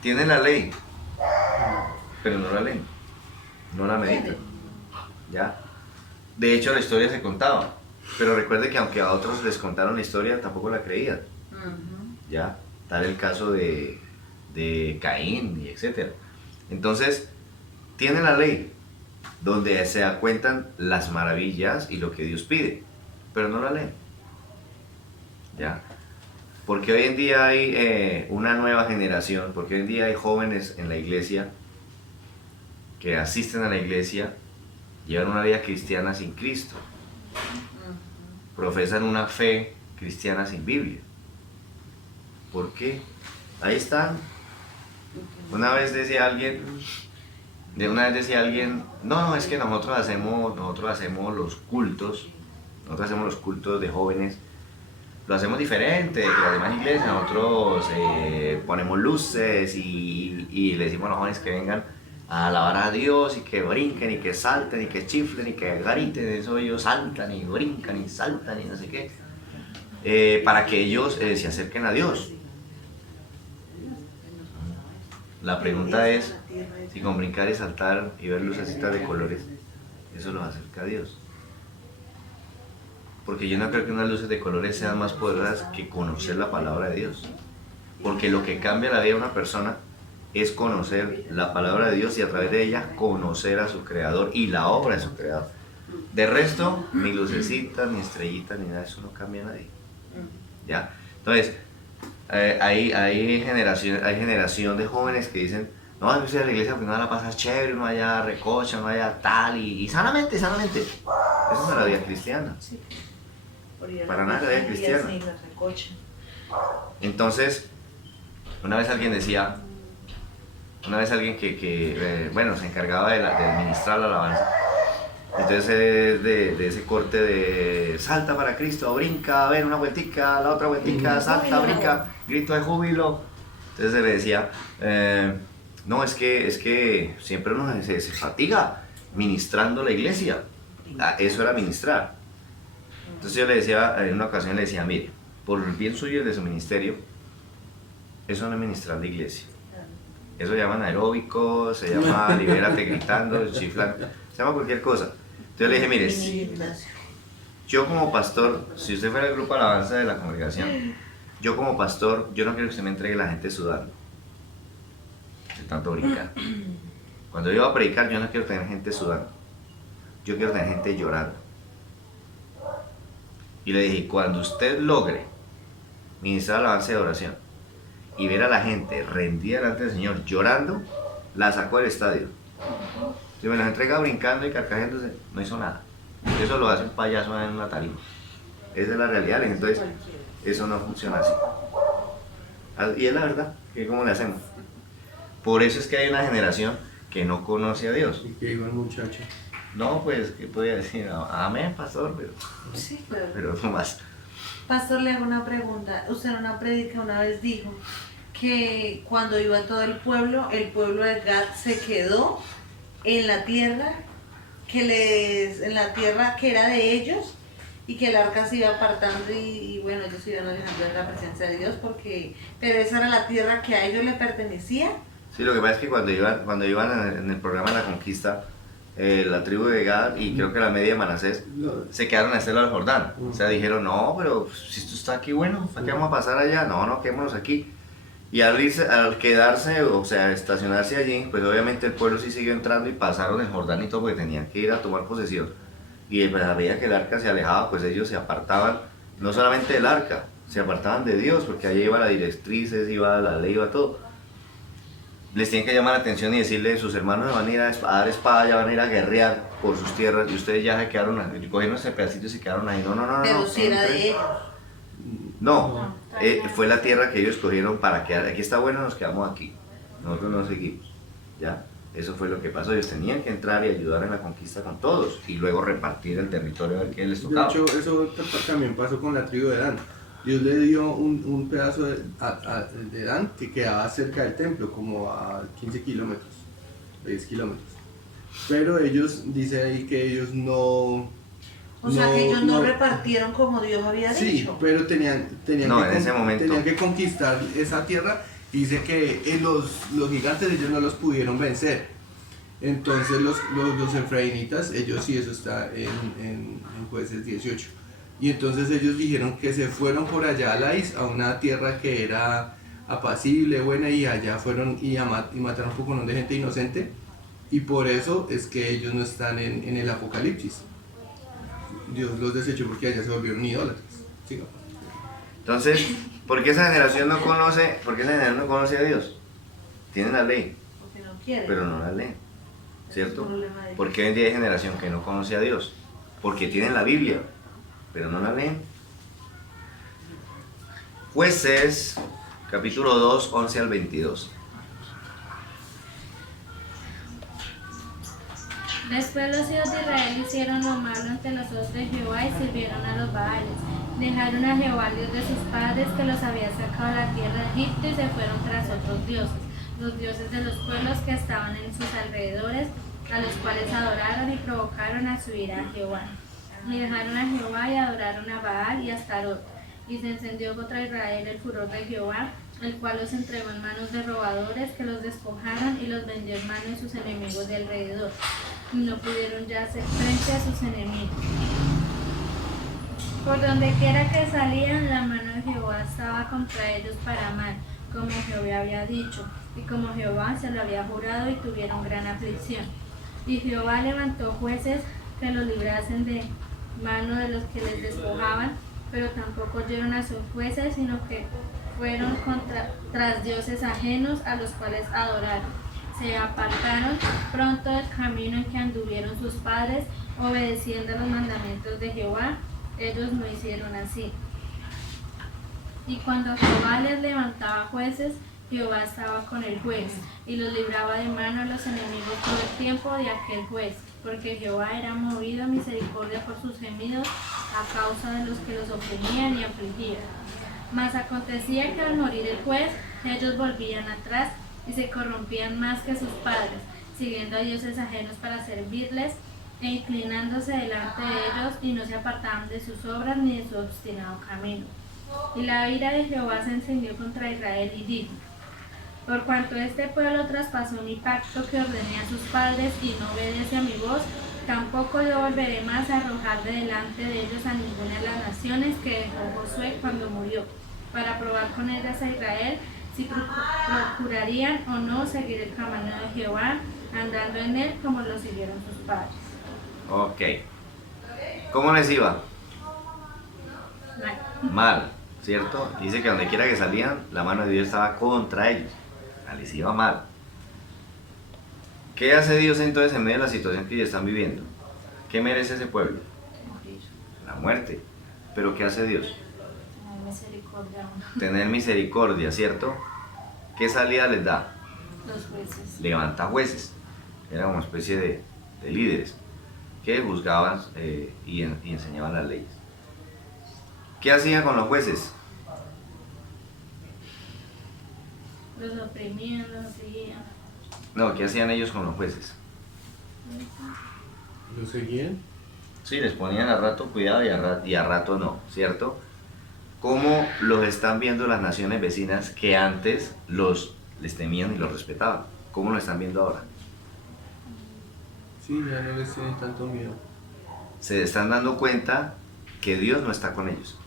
Tienen la ley, pero no la leen, no la meditan. ¿Ya? De hecho, la historia se contaba, pero recuerde que aunque a otros les contaron la historia, tampoco la creían. Ujú. ¿Ya? Tal el caso de de Caín, y etc. Entonces, tienen la ley, donde se cuentan las maravillas y lo que Dios pide, pero no la leen. ¿Ya? Porque hoy en día hay una nueva generación, porque hoy en día hay jóvenes en la iglesia que asisten a la iglesia, llevan una vida cristiana sin Cristo, profesan una fe cristiana sin Biblia. ¿Por qué? Ahí están. Una vez decía alguien, no, es que nosotros hacemos los cultos de jóvenes, lo hacemos diferente que las demás iglesias. Nosotros ponemos luces y le decimos a los jóvenes que vengan a alabar a Dios y que brinquen y que salten y que chiflen y que griten. Eso ellos saltan y brincan y saltan y no sé qué, para que ellos se acerquen a Dios. La pregunta es si con brincar y saltar y ver lucecitas de colores eso los acerca a Dios. Porque yo no creo que unas luces de colores sean más poderosas que conocer la palabra de Dios. Porque lo que cambia la vida de una persona es conocer la palabra de Dios y a través de ella conocer a su creador y la obra de su creador. De resto, ni lucecita, ni estrellita, ni nada de eso no cambia a nadie. ¿Ya? Entonces, hay generación de jóvenes que dicen, no, yo estoy a la iglesia porque no la pasa chévere, no haya recocha, no haya tal, y sanamente. Esa no es la vida cristiana. Sí. Para nada la vida cristiana. Entonces, una vez alguien que se encargaba de administrar la alabanza. Entonces de ese corte de salta para Cristo, brinca, a ver una vueltica, la otra vueltica, salta, brinca, grito de júbilo. Entonces se le decía, no, es que siempre uno se fatiga ministrando la iglesia. Eso era ministrar. Entonces yo le decía, en una ocasión le decía, mire, por el bien suyo y de su ministerio, eso no es ministrar la iglesia. Eso llaman aeróbico, se llama libérate gritando, chiflando, se llama cualquier cosa. Entonces le dije, mire, yo como pastor, si usted fuera el grupo de alabanza de la congregación, yo como pastor, yo no quiero que usted me entregue a la gente sudando, de tanto brincar. Cuando yo iba a predicar, yo no quiero tener gente sudando, yo quiero tener gente llorando. Y le dije, cuando usted logre ministrar alabanza de oración y ver a la gente rendida delante del Señor llorando, la sacó del estadio. Si me las entrega brincando y carcajeándose, no hizo nada. Eso lo hace un payaso en una tarima. Esa es la realidad. Entonces, eso no funciona así. Y es la verdad, que ¿cómo le hacemos? Por eso es que hay una generación que no conoce a Dios. Y que iba el muchacho. No, pues, ¿qué podía decir? Amén, pastor, pero, Sí, pero no más. Pastor, le hago una pregunta. Usted en una prédica una vez dijo que cuando iba todo el pueblo de Gad se quedó en la tierra en la tierra que era de ellos, y que el arca se iba apartando y bueno, ellos se iban alejando de la presencia de Dios, pero esa era la tierra que a ellos le pertenecía. Sí, lo que pasa es que cuando iban en el programa de la conquista, la tribu de Gad y creo que la media de Manasés se quedaron a este lado del Jordán. O sea, dijeron, no, pero si esto está aquí, bueno, ¿para qué vamos a pasar allá? No, quedémonos aquí. Y al quedarse, o sea, estacionarse allí, pues obviamente el pueblo sí siguió entrando y pasaron el Jordán y todo, porque tenían que ir a tomar posesión. Y pues, a medida que el arca se alejaba, pues ellos se apartaban, no solamente del arca, se apartaban de Dios, porque allí iba la directrices, iba la ley, iba todo. Les tienen que llamar la atención y decirle, sus hermanos van a ir a dar espada, ya van a ir a guerrear por sus tierras, y ustedes ya se quedaron ahí, cogieron ese pedacito y se quedaron ahí. No. Pero si era de ellos. No, fue la tierra que ellos cogieron para quedar. Aquí está bueno, nos quedamos aquí. Nosotros no seguimos. ¿Ya? Eso fue lo que pasó. Ellos tenían que entrar y ayudar en la conquista con todos y luego repartir el territorio a ver qué les tocaba. De hecho, eso también pasó con la tribu de Dan. Dios le dio un pedazo de Dan que quedaba cerca del templo, como a 15 kilómetros, 10 kilómetros. Pero ellos, dice ahí que ellos no... O sea, que ellos no repartieron como Dios había dicho. Sí, pero tenían que conquistar esa tierra. Dice que los gigantes ellos no los pudieron vencer. Entonces los efraínitas, ellos sí, eso está en Jueces 18. Y entonces ellos dijeron que se fueron por allá a una tierra que era apacible, buena, y allá fueron y mataron un poco de gente inocente, y por eso es que ellos no están en el Apocalipsis. Dios los desechó porque allá se volvieron idólatras. Siga. Entonces, ¿por qué esa generación no conoce, por qué esa generación no conoce a Dios? Tienen la ley, Porque no quiere. pero no la leen, ¿cierto? Es un problema de- ¿Por qué hoy en día hay generación que no conoce a Dios? Porque tienen la Biblia, pero no la leen. Jueces, capítulo 2, 11 al 22. Después los hijos de Israel hicieron lo malo ante los ojos de Jehová y sirvieron a los Baales. Dejaron a Jehová, Dios de sus padres, que los había sacado de la tierra de Egipto, y se fueron tras otros dioses, los dioses de los pueblos que estaban en sus alrededores, a los cuales adoraron y provocaron a su ira a Jehová. Y dejaron a Jehová y adoraron a Baal y a Astarot. Y se encendió contra Israel el furor de Jehová, el cual los entregó en manos de robadores que los despojaron y los vendió en manos de sus enemigos de alrededor. Y no pudieron ya hacer frente a sus enemigos. Por donde quiera que salían, la mano de Jehová estaba contra ellos para mal, como Jehová había dicho, y como Jehová se lo había jurado, y tuvieron gran aflicción. Y Jehová levantó jueces que los librasen de mano de los que les despojaban, pero tampoco oyeron a sus jueces, sino que fueron tras dioses ajenos, a los cuales adoraron. Se apartaron pronto del camino en que anduvieron sus padres, obedeciendo los mandamientos de Jehová. Ellos no hicieron así. Y cuando Jehová les levantaba jueces, Jehová estaba con el juez, y los libraba de mano a los enemigos todo el tiempo de aquel juez, porque Jehová era movido a misericordia por sus gemidos a causa de los que los oprimían y afligían. Mas acontecía que al morir el juez, ellos volvían atrás y se corrompían más que sus padres, siguiendo a dioses ajenos para servirles, e inclinándose delante de ellos, y no se apartaban de sus obras ni de su obstinado camino. Y la ira de Jehová se encendió contra Israel y dijo: por cuanto este pueblo traspasó mi pacto que ordené a sus padres y no obedece a mi voz, tampoco yo volveré más a arrojar de delante de ellos a ninguna de las naciones que dejó Josué cuando murió, para probar con ellas a Israel si procurarían o no seguir el camino de Jehová, andando en él como lo siguieron sus padres. Ok. ¿Cómo les iba? Mal, ¿cierto? Dice que donde quiera que salían, la mano de Dios estaba contra ellos. Les iba mal. ¿Qué hace Dios entonces en medio de la situación que ellos están viviendo? ¿Qué merece ese pueblo? La muerte. ¿Pero qué hace Dios? Tener misericordia, ¿cierto? ¿Qué salida les da? Los jueces. Levanta jueces. Era una especie de líderes que juzgaban y enseñaban las leyes. ¿Qué hacían con los jueces? Los oprimían, los afligían. No, ¿qué hacían ellos con los jueces? ¿Lo seguían? Sí, les ponían a rato cuidado y a rato no, ¿cierto? ¿Cómo los están viendo las naciones vecinas que antes les temían y los respetaban? ¿Cómo lo están viendo ahora? Sí, ya no les tienen tanto miedo. Se están dando cuenta que Dios no está con ellos.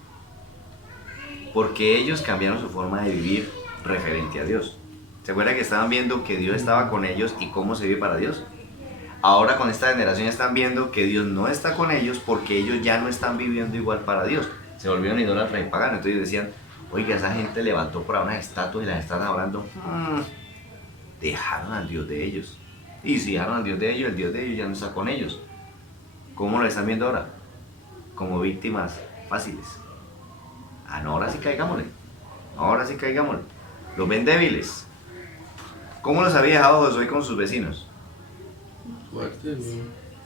Porque ellos cambiaron su forma de vivir referente a Dios. ¿Se acuerdan que estaban viendo que Dios estaba con ellos y cómo se vive para Dios? Ahora con esta generación están viendo que Dios no está con ellos porque ellos ya no están viviendo igual para Dios. Se volvieron idólatras y paganos. Entonces decían, oiga, esa gente levantó por ahí unas estatuas y las están adorando. Dejaron al Dios de ellos. Y si dejaron al Dios de ellos, el Dios de ellos ya no está con ellos. ¿Cómo lo están viendo ahora? Como víctimas fáciles. Ah, no, ahora sí caigámosle. Ahora sí caigámosle. Los ven débiles. ¿Cómo los había dejado Josué con sus vecinos? Fuertes,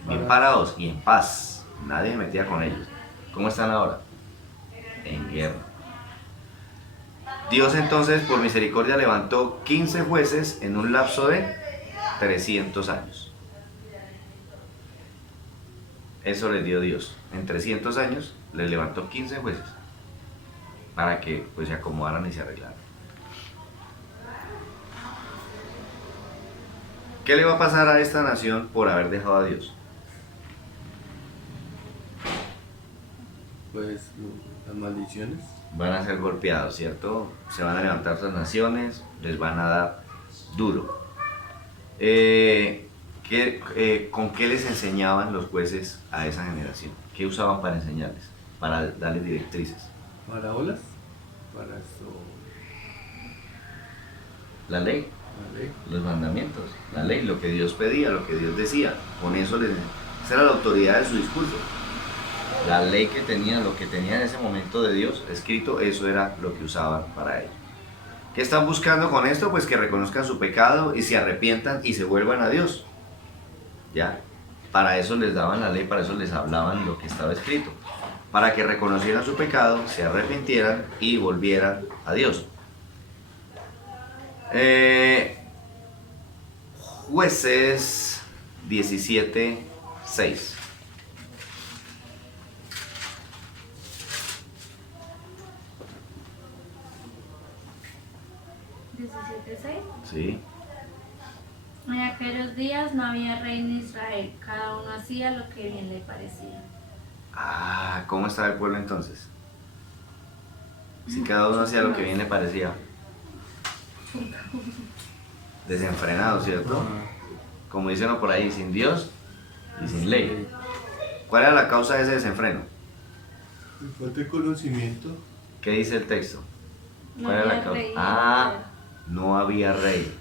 Bien parados y en paz. Nadie se metía con ellos. ¿Cómo están ahora? En guerra. Dios entonces, por misericordia, levantó 15 jueces en un lapso de 300 años. Eso les dio Dios. En 300 años les levantó 15 jueces para que pues, se acomodaran y se arreglaran. ¿Qué le va a pasar a esta nación por haber dejado a Dios? pues las maldiciones. Van a ser golpeados, ¿cierto? Se van a levantar otras naciones, les van a dar duro. ¿Con qué les enseñaban los jueces a esa generación? ¿Qué usaban para enseñarles? Para darles directrices. Parábolas, para esto, La ley, la ley. los mandamientos, la ley, lo que Dios pedía, lo que Dios decía. Con eso esa era la autoridad de su discurso. La ley que tenía, lo que tenía en ese momento de Dios escrito, eso era lo que usaban para ellos. ¿Qué están buscando con esto? Pues que reconozcan su pecado y se arrepientan y se vuelvan a Dios. ¿Ya? Para eso les daban la ley, para eso les hablaban lo que estaba escrito. Para que reconocieran su pecado, se arrepintieran y volvieran a Dios. Jueces 17:6. Sí. En aquellos días no había rey en Israel, cada uno hacía lo que bien le parecía. ¿Cómo estaba el pueblo entonces? Si cada uno hacía lo que bien le parecía. Desenfrenado, ¿cierto? Como dicen por ahí, sin Dios y sin ley. ¿Cuál era la causa de ese desenfreno? Falta de conocimiento. ¿Qué dice el texto? No ¿Cuál era la había causa? rey en Israel. No había rey.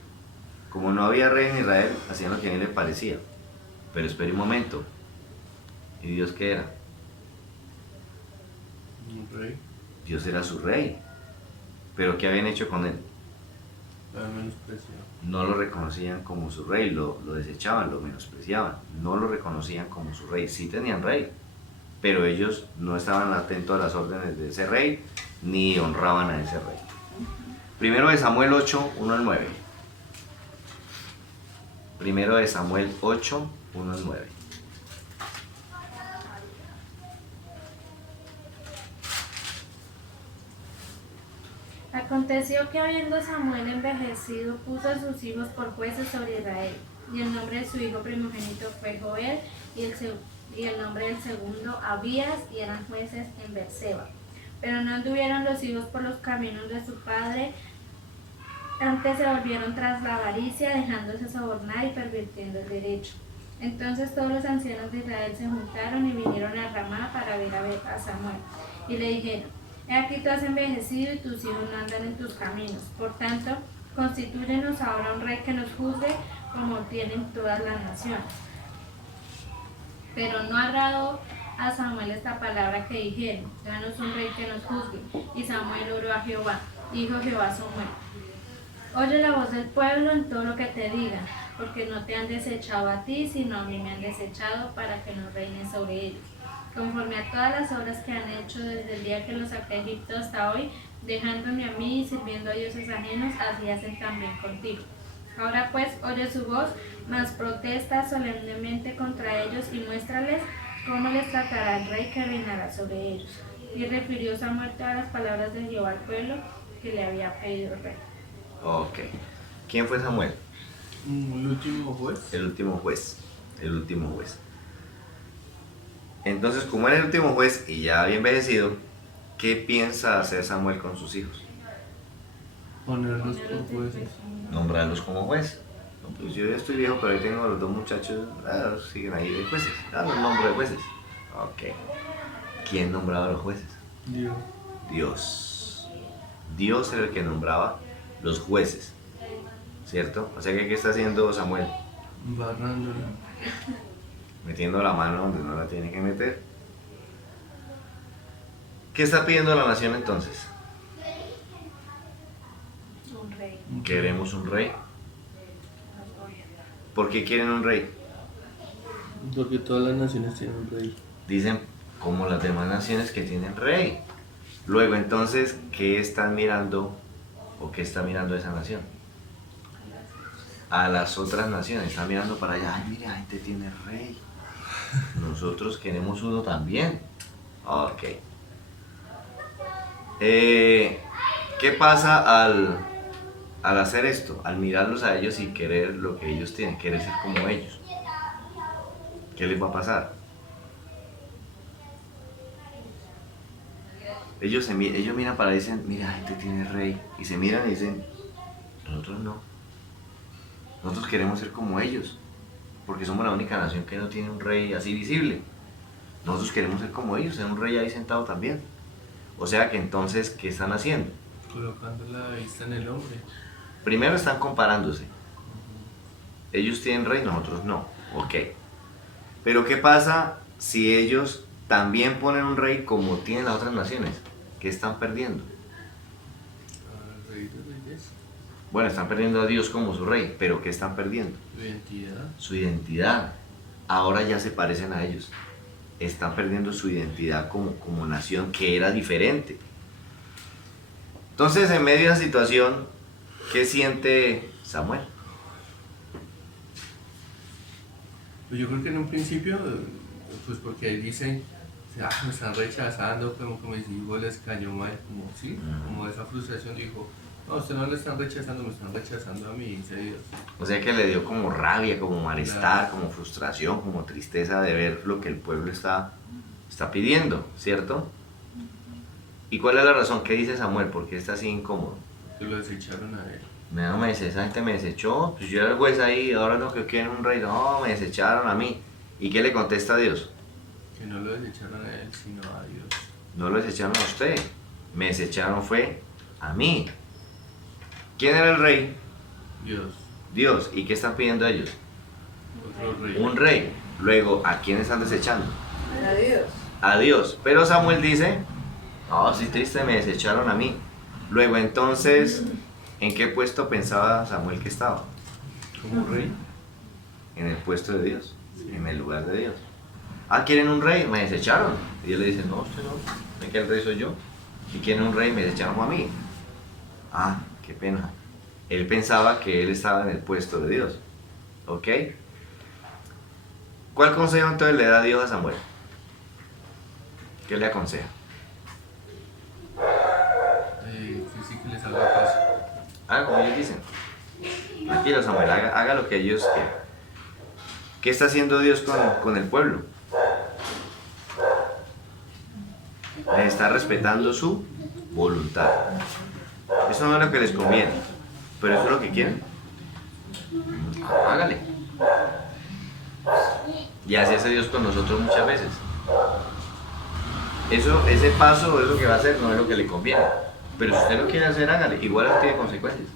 Como no había rey en Israel, hacían lo que a él le parecía. Pero espere un momento. ¿Y Dios qué era? Un rey. Dios era su rey. ¿Pero qué habían hecho con él? Para menospreciar. No lo reconocían como su rey, lo desechaban, lo menospreciaban. No lo reconocían como su rey. Sí tenían rey, pero ellos no estaban atentos a las órdenes de ese rey, ni honraban a ese rey. Primero de Samuel 8, 1 al 9. Primero de Samuel 8, 1 al 9. Aconteció que habiendo Samuel envejecido, puso a sus hijos por jueces sobre Israel. Y el nombre de su hijo primogénito fue Joel, y el nombre del segundo Abías, y eran jueces en Beerseba. Pero no anduvieron los hijos por los caminos de su padre, antes se volvieron tras la avaricia, dejándose sobornar y pervirtiendo el derecho. Entonces todos los ancianos de Israel se juntaron y vinieron a Ramá para ver a Samuel. Y le dijeron: He aquí tú has envejecido y tus hijos no andan en tus caminos. Por tanto, constitúyenos ahora un rey que nos juzgue como tienen todas las naciones. Pero no agradó a Samuel esta palabra que dijeron: Danos un rey que nos juzgue. Y Samuel oró a Jehová. Dijo Jehová a Samuel: Oye la voz del pueblo en todo lo que te digan, porque no te han desechado a ti, sino a mí me han desechado para que no reines sobre ellos. Conforme a todas las obras que han hecho desde el día que los saqué de Egipto hasta hoy, dejándome a mí y sirviendo a dioses ajenos, así hacen también contigo. Ahora pues, oye su voz, mas protesta solemnemente contra ellos y muéstrales cómo les tratará el rey que reinará sobre ellos. Y refirió Samuel todas las palabras de Jehová al pueblo que le había pedido el rey. Ok. ¿Quién fue Samuel? El último juez. El último juez. El último juez. Entonces, como era el último juez y ya había envejecido, ¿qué piensa hacer Samuel con sus hijos? Ponerlos por jueces. Nombrarlos como juez. No, pues yo ya estoy viejo, pero ahí tengo a los dos muchachos, siguen ahí de jueces. Los nombro de jueces. Ok. ¿Quién nombraba a los jueces? Dios. Dios. Dios era el que nombraba los jueces. ¿Cierto? O sea que, ¿qué está haciendo Samuel? Barrándola. Metiendo la mano donde no la tiene que meter. ¿Qué está pidiendo la nación entonces? Un rey. Queremos un rey. ¿Por qué quieren un rey? Porque todas las naciones tienen un rey. Dicen, como las demás naciones que tienen rey. Luego entonces, ¿qué están mirando o qué está mirando esa nación? A las otras naciones, están mirando para allá. Ay, mire, la gente tiene rey. Nosotros queremos uno también. Ok. ¿Qué pasa al hacer esto? Al mirarlos a ellos y querer lo que ellos tienen, querer ser como ellos. ¿Qué les va a pasar? ellos miran para y dicen, mira, este tiene rey. Y se miran y dicen, nosotros no. Nosotros queremos ser como ellos, porque somos la única nación que no tiene un rey así visible. Nosotros queremos ser como ellos, tener un rey ahí sentado también. O sea que entonces, ¿qué están haciendo? Colocando la vista en el hombre. Primero están comparándose. Ellos tienen rey, nosotros no. Ok. Pero ¿qué pasa si ellos también ponen un rey como tienen las otras naciones? ¿Qué están perdiendo? Al rey de reyes. Bueno, están perdiendo a Dios como su rey, pero ¿qué están perdiendo? Su identidad. Su identidad. Ahora ya se parecen a ellos. Están perdiendo su identidad como nación que era diferente. Entonces, en medio de esa situación, ¿qué siente Samuel? Pues yo creo que en un principio, pues porque ahí dicen, me están rechazando, como que mis hijos les cayó mal, como sí, como esa frustración, dijo, no, usted no le están rechazando, me están rechazando a mí, dice Dios. O sea que le dio como rabia, como malestar, como frustración, como tristeza de ver lo que el pueblo está pidiendo, ¿cierto? ¿Y cuál es la razón? ¿Qué dice Samuel? ¿Por qué está así incómodo? Que lo desecharon a él. No, me dice, esa gente me desechó, pues yo era el juez ahí, ahora no que quieren un rey, no, me desecharon a mí. ¿Y qué le contesta a Dios? Que no lo desecharon a él, sino a Dios. No lo desecharon a usted, me desecharon fue a mí. ¿Quién era el rey? Dios, Dios. ¿Y qué están pidiendo ellos? otro rey. Un rey. Luego, ¿a quién están desechando? Adiós. A Dios. Pero Samuel dice, no, si triste, me desecharon a mí. Luego, entonces, ¿en qué puesto pensaba Samuel que estaba? Como rey. En el puesto de Dios, en el lugar de Dios. Ah, ¿quieren un rey? Me desecharon. Y Dios le dice, no, usted no, ven que el rey soy yo. ¿Y quieren un rey? Me desecharon a mí. Ah, qué pena. Él pensaba que él estaba en el puesto de Dios. ¿Ok? ¿Cuál consejo entonces le da Dios a Samuel? ¿Qué le aconseja? Que sí que les haga caso. Haga como ellos dicen. Tranquilo, Samuel, haga lo que ellos quieren. ¿Qué está haciendo Dios con el pueblo? Les está respetando su voluntad. Eso no es lo que les conviene, pero eso es lo que quieren. Hágale. Y así hace Dios con nosotros muchas veces. Ese paso es lo que va a hacer, no es lo que le conviene. Pero si usted lo quiere hacer, hágale. Igual eso tiene consecuencias.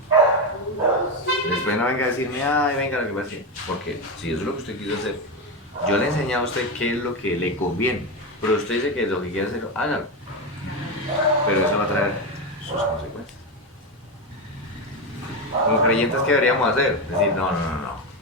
Después no venga a decirme, ay, venga, lo que pasa es que... Porque si eso es lo que usted quiso hacer, yo le he enseñado a usted qué es lo que le conviene. Pero usted dice que lo que quiere hacer, hágalo. Pero eso va a traer sus consecuencias. Como creyentes, ¿qué deberíamos hacer? Decir, no,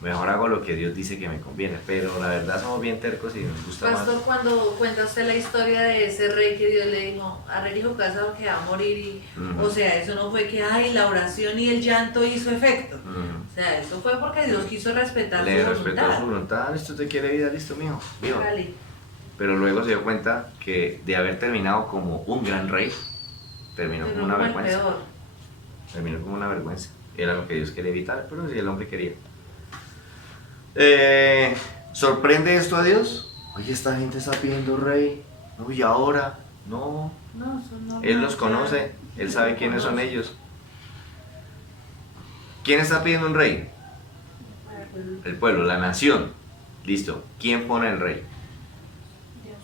mejor hago lo que Dios dice que me conviene. Pero la verdad somos bien tercos y nos gusta Pastor, más. cuando cuenta usted la historia de ese rey que Dios le dijo, a rey hijo casado que va a morir, y, o sea, eso no fue que, ay, la oración y el llanto hizo efecto. O sea, eso fue porque Dios quiso respetar Le su respetó voluntad. su voluntad. Listo, usted quiere vida, listo, mijo. Viva. Dale. Pero luego se dio cuenta que de haber terminado como un gran rey, terminó Pero como una fue el vergüenza. peor. Terminó como una vergüenza. Era lo que Dios quería evitar, pero si el hombre quería. ¿Sorprende esto a Dios? Oye, esta gente está pidiendo rey. No, y ahora, no. No, eso no. Él los conoce, Él sabe quiénes son ellos. ¿Quién está pidiendo un rey? El pueblo, la nación. Listo. ¿Quién pone el rey? Dios.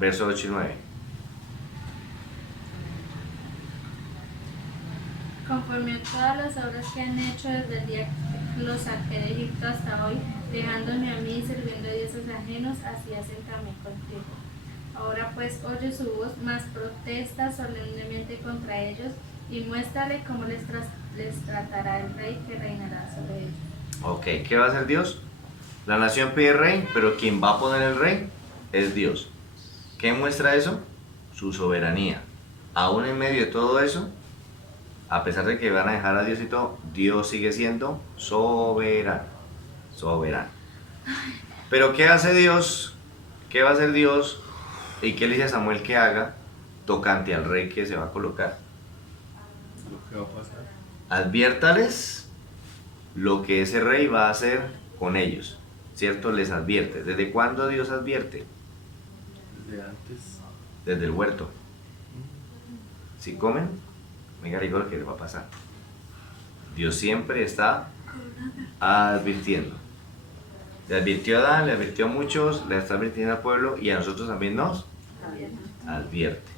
Versos 8 y 9. Conforme a todas las obras que han hecho desde el día que los saqué de Egipto hasta hoy, dejándome a mí y sirviendo a dioses ajenos, así hacen también contigo. Ahora pues oye su voz, mas protesta solemnemente contra ellos y muéstrale cómo les tratará el rey que reinará sobre ellos. Ok, ¿qué va a hacer Dios? La nación pide rey, pero quien va a poner el rey es Dios. ¿Qué muestra eso? Su soberanía. Aún en medio de todo eso, a pesar de que van a dejar a Dios y todo, Dios sigue siendo soberano. Soberano. Pero ¿qué hace Dios? ¿Qué va a hacer Dios? ¿Y qué le dice a Samuel que haga tocante al rey que se va a colocar? Lo que va a pasar. Adviértales lo que ese rey va a hacer con ellos, ¿cierto? Les advierte. ¿Desde cuándo Dios advierte? Desde antes. Desde el huerto. Si comen, venga rigor lo que les va a pasar. Dios siempre está advirtiendo. Le advirtió a Adán, le advirtió a muchos, le está advirtiendo al pueblo y a nosotros también nos advierte.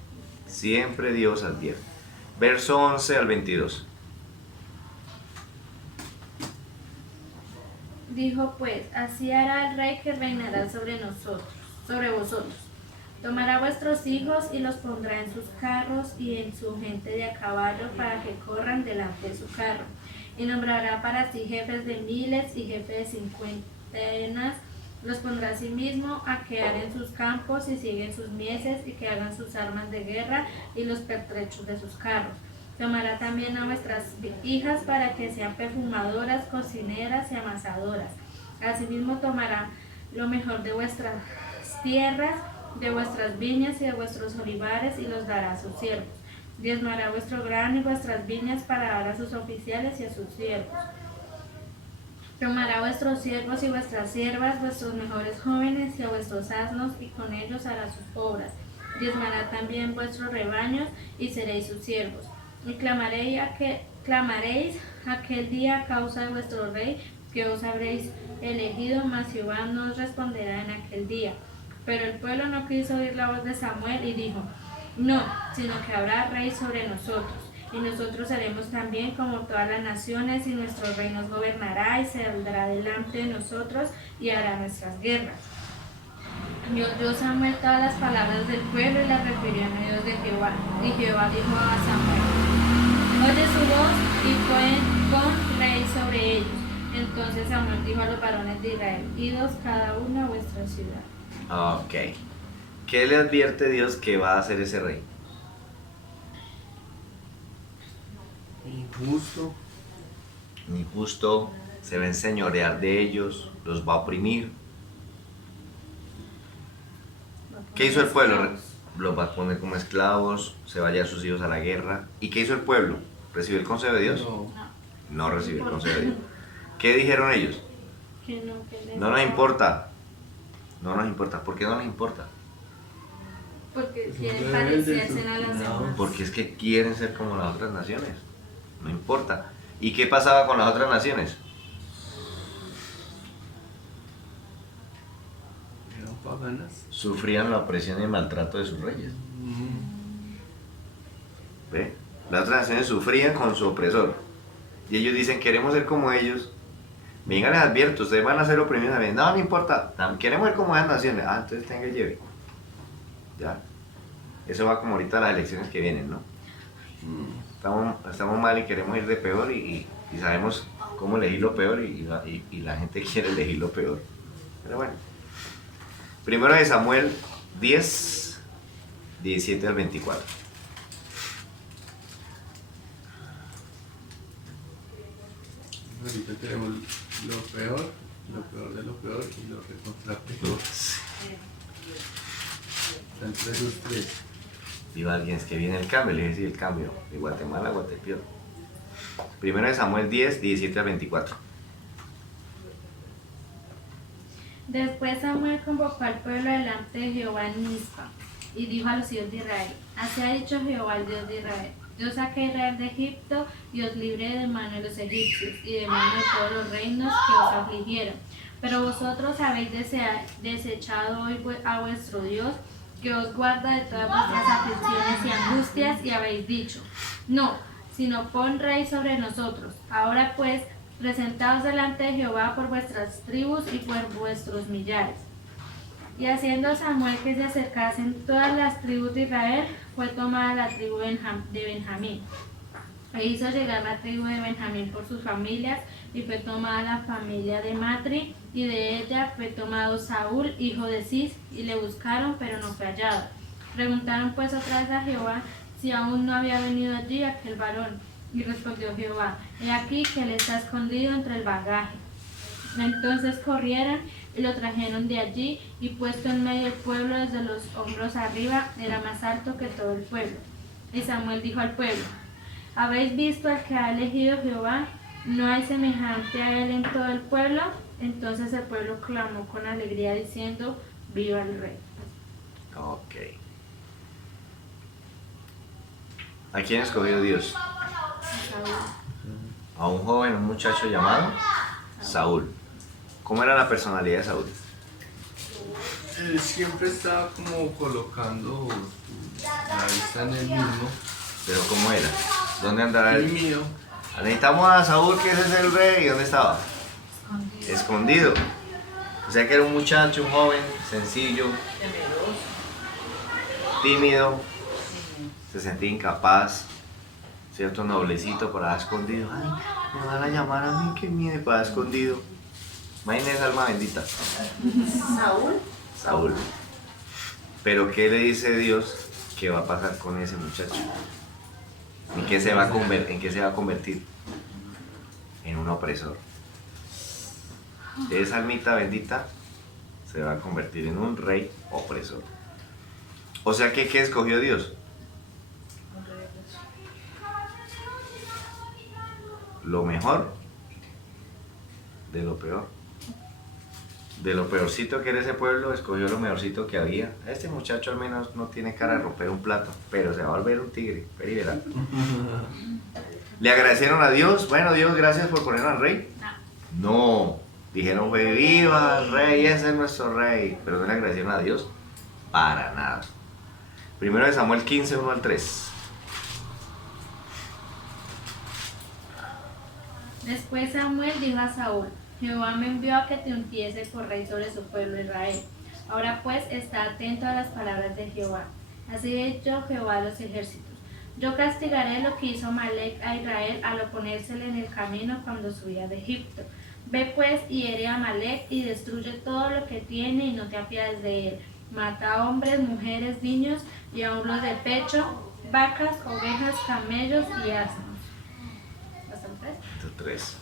Siempre Dios advierte. Verso 11 al 22. Dijo pues, así hará el rey que reinará sobre nosotros, sobre vosotros. Tomará vuestros hijos y los pondrá en sus carros y en su gente de a caballo para que corran delante de su carro. Y nombrará para sí jefes de miles y jefes de cincuentenas. Los pondrá a sí mismo a que en sus campos y siguen sus mieses y que hagan sus armas de guerra y los pertrechos de sus carros. Tomará también a vuestras hijas para que sean perfumadoras, cocineras y amasadoras. Asimismo tomará lo mejor de vuestras tierras, de vuestras viñas y de vuestros olivares y los dará a sus siervos. Diezmará vuestro grano y vuestras viñas para dar a sus oficiales y a sus siervos. Tomará vuestros siervos y vuestras siervas, vuestros mejores jóvenes y a vuestros asnos, y con ellos hará sus obras. Diezmará también vuestros rebaños y seréis sus siervos. Y clamaréis aquel día a causa de vuestro rey que os habréis elegido, mas Jehová no os responderá en aquel día. Pero el pueblo no quiso oír la voz de Samuel y dijo, no, sino que habrá rey sobre nosotros. Y nosotros seremos también como todas las naciones, y nuestro rey nos gobernará y saldrá delante de nosotros y hará nuestras guerras. Y oyó Samuel todas las palabras del pueblo y las refirió en oídos de Jehová. Y Jehová dijo a Samuel, oye su voz y pon rey sobre ellos. Entonces Samuel dijo a los varones de Israel, idos cada uno a vuestra ciudad. Ok. ¿Qué le advierte Dios que va a hacer ese rey? Injusto. Injusto, se va a enseñorear de ellos, los va a oprimir. ¿Qué hizo el pueblo? Los va a poner como esclavos, se va a llevar sus hijos a la guerra. ¿Y qué hizo el pueblo? ¿Recibió el consejo de Dios? No. No recibió el consejo de Dios. ¿Qué dijeron ellos? Que No nos importa. No nos importa. ¿Por qué no nos importa? Porque Son quieren rebeldes, parecerse a las obstinados. demás. Porque es que quieren ser como las otras naciones. No importa. ¿Y qué pasaba con las otras naciones? Eran paganas. Sufrían la opresión y el maltrato de sus reyes. ¿Ve? Las otras naciones sufrían con su opresor. Y ellos dicen, queremos ser como ellos. Venga, les advierto, ustedes van a ser oprimidos también. No, no importa. Queremos ser como esas naciones. Ah, entonces tenga y lleve. Ya. Eso va como ahorita a las elecciones que vienen, ¿no? Estamos mal y queremos ir de peor y sabemos cómo elegir lo peor y la gente quiere elegir lo peor. Pero bueno. Primero de Samuel 10, 17 al 24. Ahorita tenemos lo peor de lo peor y lo recontra peor. Están entre esos tres. Digo a alguien, es que viene el cambio, le dije, sí, el cambio de Guatemala a Guatepeor. Primero de Samuel 10, 17 al 24. Después Samuel convocó al pueblo delante de Jehová en Mizpa y dijo a los hijos de Israel, así ha dicho Jehová el Dios de Israel, yo saqué a Israel de Egipto y os libré de mano de los egipcios y de mano de todos los reinos que os afligieron. Pero vosotros habéis desechado hoy a vuestro Dios, que os guarda de todas vuestras aflicciones y angustias, y habéis dicho, no, sino pon rey sobre nosotros. Ahora pues, presentaos delante de Jehová por vuestras tribus y por vuestros millares. Y haciendo Samuel que se acercasen todas las tribus de Israel, fue tomada la tribu de Benjamín. E hizo llegar la tribu de Benjamín por sus familias, y fue tomada la familia de Matri, y de ella fue tomado Saúl, hijo de Cis, y le buscaron, pero no fue hallado. Preguntaron pues otra vez a Jehová si aún no había venido allí aquel varón. Y respondió Jehová, he aquí que él está escondido entre el bagaje. Entonces corrieron y lo trajeron de allí, y puesto en medio del pueblo desde los hombros arriba, era más alto que todo el pueblo. Y Samuel dijo al pueblo, ¿habéis visto al que ha elegido Jehová? ¿No hay semejante a él en todo el pueblo? Entonces el pueblo clamó con alegría diciendo, viva el rey. Ok. ¿A quién escogió Dios? Saúl. A un joven, un muchacho llamado Saúl. ¿Cómo era la personalidad de Saúl? Él siempre estaba como colocando la vista en él mismo. Pero ¿cómo era? ¿Dónde andaba él? Tímido. Necesitamos a Saúl, que ese es el rey. ¿Dónde estaba? Escondido. O sea que era un muchacho, un joven, sencillo, Temeroso. tímido, se sentía incapaz, cierto noblecito por allá escondido. Ay, me van a llamar a mí, que mire, para allá escondido. Imagínese esa alma bendita. Saúl. Saúl. Pero ¿qué le dice Dios que va a pasar con ese muchacho? ¿En qué se va a convertir? En un opresor. Esa almita bendita se va a convertir en un rey opresor. O sea que, ¿qué escogió Dios? Lo mejor de lo peor. De lo peorcito que era ese pueblo, escogió lo mejorcito que había. Este muchacho al menos no tiene cara de romper un plato, pero se va a volver un tigre. Verá. ¿Le agradecieron a Dios? Bueno, Dios, gracias por poner al rey. No. Dijeron, fue viva el rey, ese es nuestro rey. Pero no le agradecieron a Dios para nada. Primero de Samuel 15, 1 al 3. Después Samuel dijo a Saúl: Jehová me envió a que te ungiese por rey sobre su pueblo Israel. Ahora pues está atento a las palabras de Jehová. Así ha dicho Jehová a los ejércitos: yo castigaré lo que hizo Amalec a Israel al oponérsele en el camino cuando subía de Egipto. Ve pues y hiere a Amalec y destruye todo lo que tiene y no te apiades de él. Mata a hombres, mujeres, niños y aun los de pecho, vacas, ovejas, camellos y asnos. ¿Hasta el 3?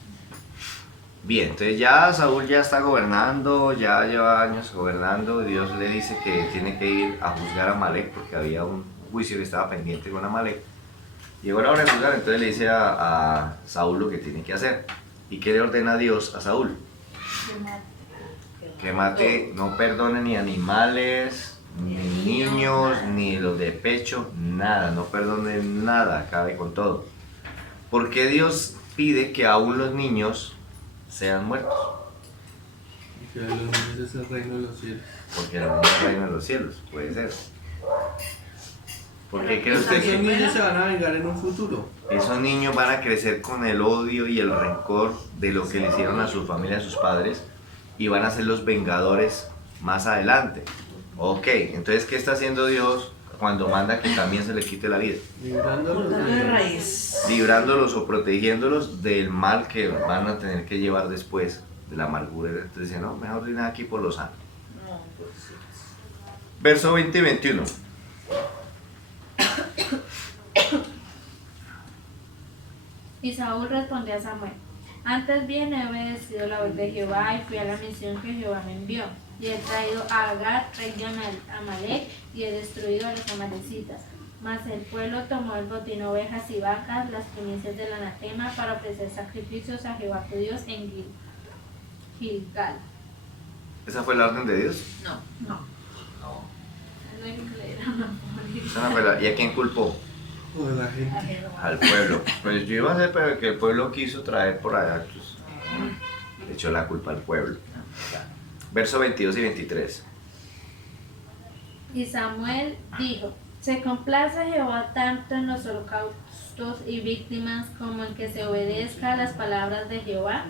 Bien, entonces ya Saúl ya está gobernando, ya lleva años gobernando. Dios le dice que tiene que ir a juzgar a Amalec porque había un juicio que estaba pendiente con Amalec. Llegó la hora de juzgar, entonces le dice a Saúl lo que tiene que hacer. ¿Y qué le ordena Dios a Saúl? Que mate, no perdone ni animales, ni niños, ni los de pecho, nada, no perdone nada, acabe con todo. ¿Por qué Dios pide que aún los niños sean muertos? Y que los niños es el reino de los cielos. Porque el niño es el reino de los cielos, puede ser. ¿Por qué cree usted Esos que niños se van a vengar en un futuro. esos niños van a crecer con el odio y el rencor de lo que le hicieron a su familia, a sus padres, y van a ser los vengadores más adelante? Ok, entonces ¿qué está haciendo Dios cuando manda que también se le quite la vida? Librándolos Cortando de de raíz. Librándolos o protegiéndolos del mal que van a tener que llevar después, de la amargura. Entonces dice, no, mejor ir aquí por los santos. No, pues sí. Verso 20 y 21. Y Saúl respondió a Samuel: antes bien he obedecido la voz de Jehová y fui a la misión que Jehová me envió. Y he traído a Agar, rey de Amalec, y he destruido a los amalecitas. Mas el pueblo tomó el botín, ovejas y vacas, las primicias del anatema, para ofrecer sacrificios a Jehová tu Dios en Gilgal. ¿Esa fue la orden de Dios? No. No. Es lo que le dieron a morir. Esa no fue la- ¿Y a quién culpó? o de la gente. Al pueblo. Pues yo iba a hacer, pero que el pueblo quiso traer por allá, pues, le echó la culpa al pueblo. Verso 22 y 23. Y Samuel dijo: se complace Jehová tanto en los holocaustos y víctimas como en que se obedezca a las palabras de Jehová.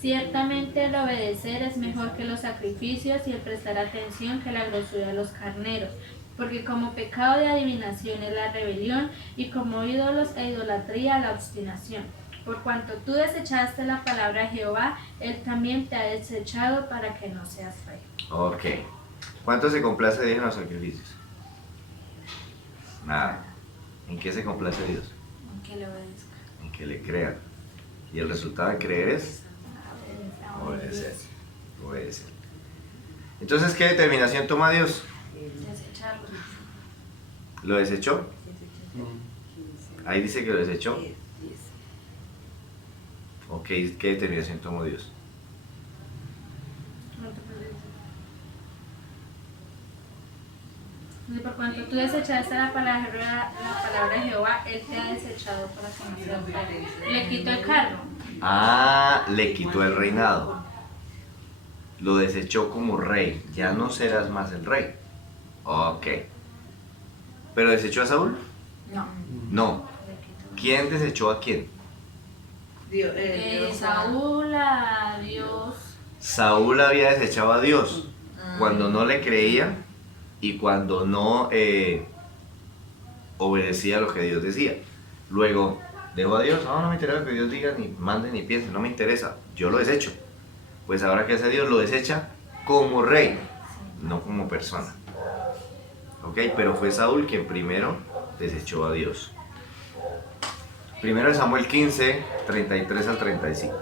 Ciertamente el obedecer es mejor que los sacrificios y el prestar atención que la grosura de los carneros. Porque como pecado de adivinación es la rebelión y como ídolos e idolatría la obstinación. Por cuanto tú desechaste la palabra de Jehová, él también te ha desechado para que no seas rey. Ok. ¿Cuánto se complace Dios en los sacrificios? Nada. ¿En qué se complace Dios? Que le obedezca. En que le crean. Y el resultado de creer es obedecer. Obedecer. Entonces, ¿qué determinación toma Dios? Desecharlo. ¿Lo desechó? Mm. Ahí dice que lo desechó. Ok, ¿qué determinación tomó Dios? No, porque cuanto tú desechaste la palabra de Jehová, Él te ha desechado para que no seas rey. Le quitó el cargo. Ah, le quitó el reinado. Lo desechó como rey. Ya no serás más el rey. Ok. ¿Pero desechó a Saúl? No. No. Le quitó. ¿Quién desechó a quién? Dios, Saúl a Dios. Saúl había desechado a Dios Ah. cuando no le creía y cuando no obedecía lo que Dios decía. Luego, dejó a Dios, no me interesa lo que Dios diga, ni mande, ni piense, no me interesa, yo lo desecho. Pues ahora que hace Dios, lo desecha como rey, no como persona. ¿Ok? Pero fue Saúl quien primero desechó a Dios. Primero de Samuel 15, 33 al 35.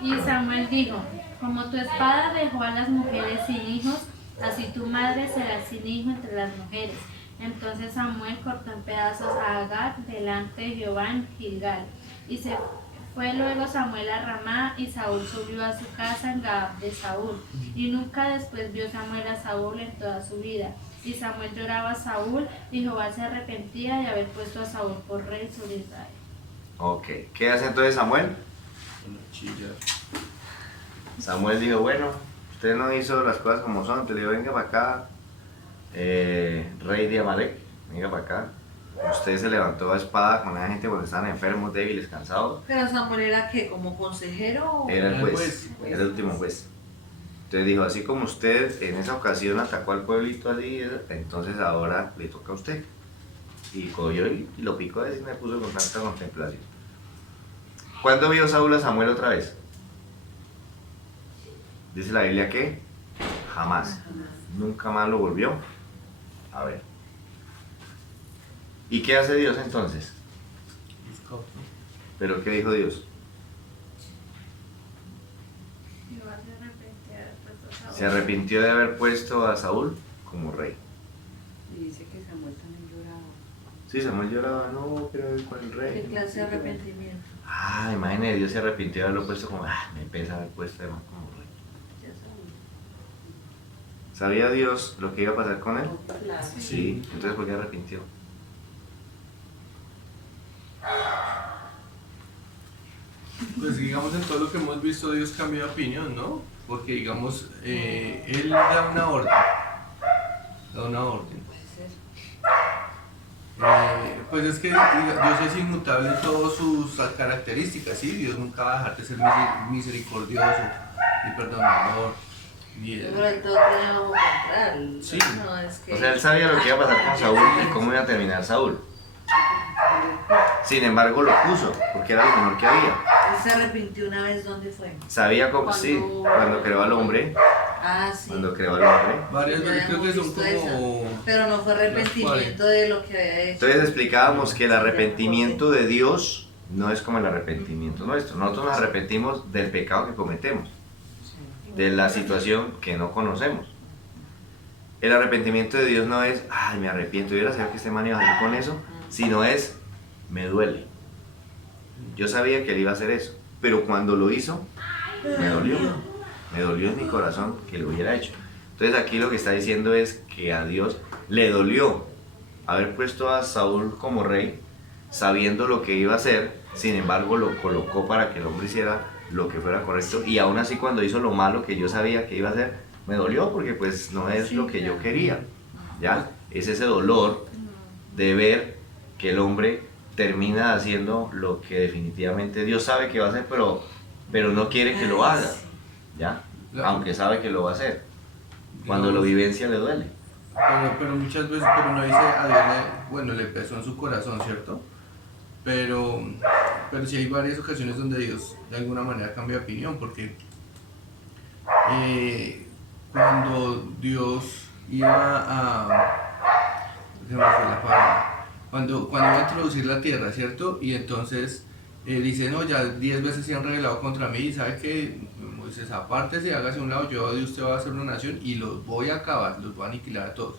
Y Samuel dijo, como tu espada dejó a las mujeres sin hijos, así tu madre será sin hijo entre las mujeres. Entonces Samuel cortó en pedazos a Agar delante de Jehová en Gilgal. Y se fue luego Samuel a Ramá, y Saúl subió a su casa en Gabá de Saúl. Y nunca después vio Samuel a Saúl en toda su vida. Y Samuel lloraba a Saúl, y Jehová se arrepentía de haber puesto a Saúl por rey sobre Israel. Ok, ¿qué hace entonces Samuel? Bueno, chillar. Samuel dijo, bueno, usted no hizo las cosas como son, te le digo, venga para acá, rey de Amalek, venga para acá. Usted se levantó a espada con la gente cuando estaban enfermos, débiles, cansados. Pero Samuel era que como consejero. Era el El juez, juez. era el último juez. Entonces dijo, así como usted en esa ocasión atacó al pueblito así, entonces ahora le toca a usted. Y cogió y lo picó así y me puso con tanta contemplación. ¿Cuándo vio Saúl a Samuel otra vez? Dice la Biblia que jamás. Nunca más lo volvió a ver. ¿Y qué hace Dios entonces? ¿Pero qué dijo Dios? Jehová se arrepentía de haber puesto a Saúl. Se arrepintió de haber puesto a Saúl como rey. Y dice que Samuel también lloraba. Sí, Samuel lloraba, no, pero él fue el ¿Qué rey. clase de arrepentimiento? Ah, imagínate, Dios se arrepintió de haberlo puesto como, me pesa haber puesto además como rey. Ya sabía. ¿Sabía Dios lo que iba a pasar con él? Claro. Sí, entonces ¿por qué arrepintió? Pues digamos en todo lo que hemos visto Dios cambia de opinión, ¿no? Porque digamos, Él da una orden. Da una orden. Puede ser. Pues es que Dios es inmutable en todas sus características, ¿sí? Dios nunca va a dejar de ser misericordioso, ni perdonador, ni... Pero el todo tiene bajo control. Sí. No, es que... O sea, él sabía lo que iba a pasar con Saúl y cómo iba a terminar Saúl. Sin embargo, lo puso, porque era lo mejor que había. Él se arrepintió una vez, ¿dónde fue? Sabía cómo, sí, cuando creó al hombre, Ah, sí. cuando creó al hombre. Varias Ya veces creo que son hemos visto como... Pero no fue arrepentimiento de lo que había hecho. Entonces explicábamos que el arrepentimiento de Dios no es como el arrepentimiento nuestro. Nosotros nos arrepentimos del pecado que cometemos, de la situación que no conocemos. El arrepentimiento de Dios no es, ay, me arrepiento, yo era saber que este man iba a salir con eso, sino es, me duele. Yo sabía que él iba a hacer eso, pero cuando lo hizo, me dolió en mi corazón que lo hubiera hecho. Entonces aquí lo que está diciendo es que a Dios le dolió haber puesto a Saúl como rey, sabiendo lo que iba a hacer, sin embargo lo colocó para que el hombre hiciera lo que fuera correcto, y aún así cuando hizo lo malo que yo sabía que iba a hacer, me dolió porque pues no es lo que yo quería, ¿ya? Es ese dolor de ver que el hombre termina haciendo lo que definitivamente Dios sabe que va a hacer, pero no quiere que lo haga, ¿ya? Aunque sabe que lo va a hacer. Cuando lo vivencia le duele. Pero muchas veces, pero no dice a Dios, bueno, le pesó en su corazón, ¿cierto? Pero sí hay varias ocasiones donde Dios de alguna manera cambia de opinión, porque cuando Dios iba se me fue la palabra, cuando iba a introducir la tierra, ¿cierto? Y entonces dice, no, ya 10 veces se han rebelado contra mí, y sabe que Moisés, apártese, hágase a un lado, yo de usted va a hacer una nación y los voy a acabar, los voy a aniquilar a todos.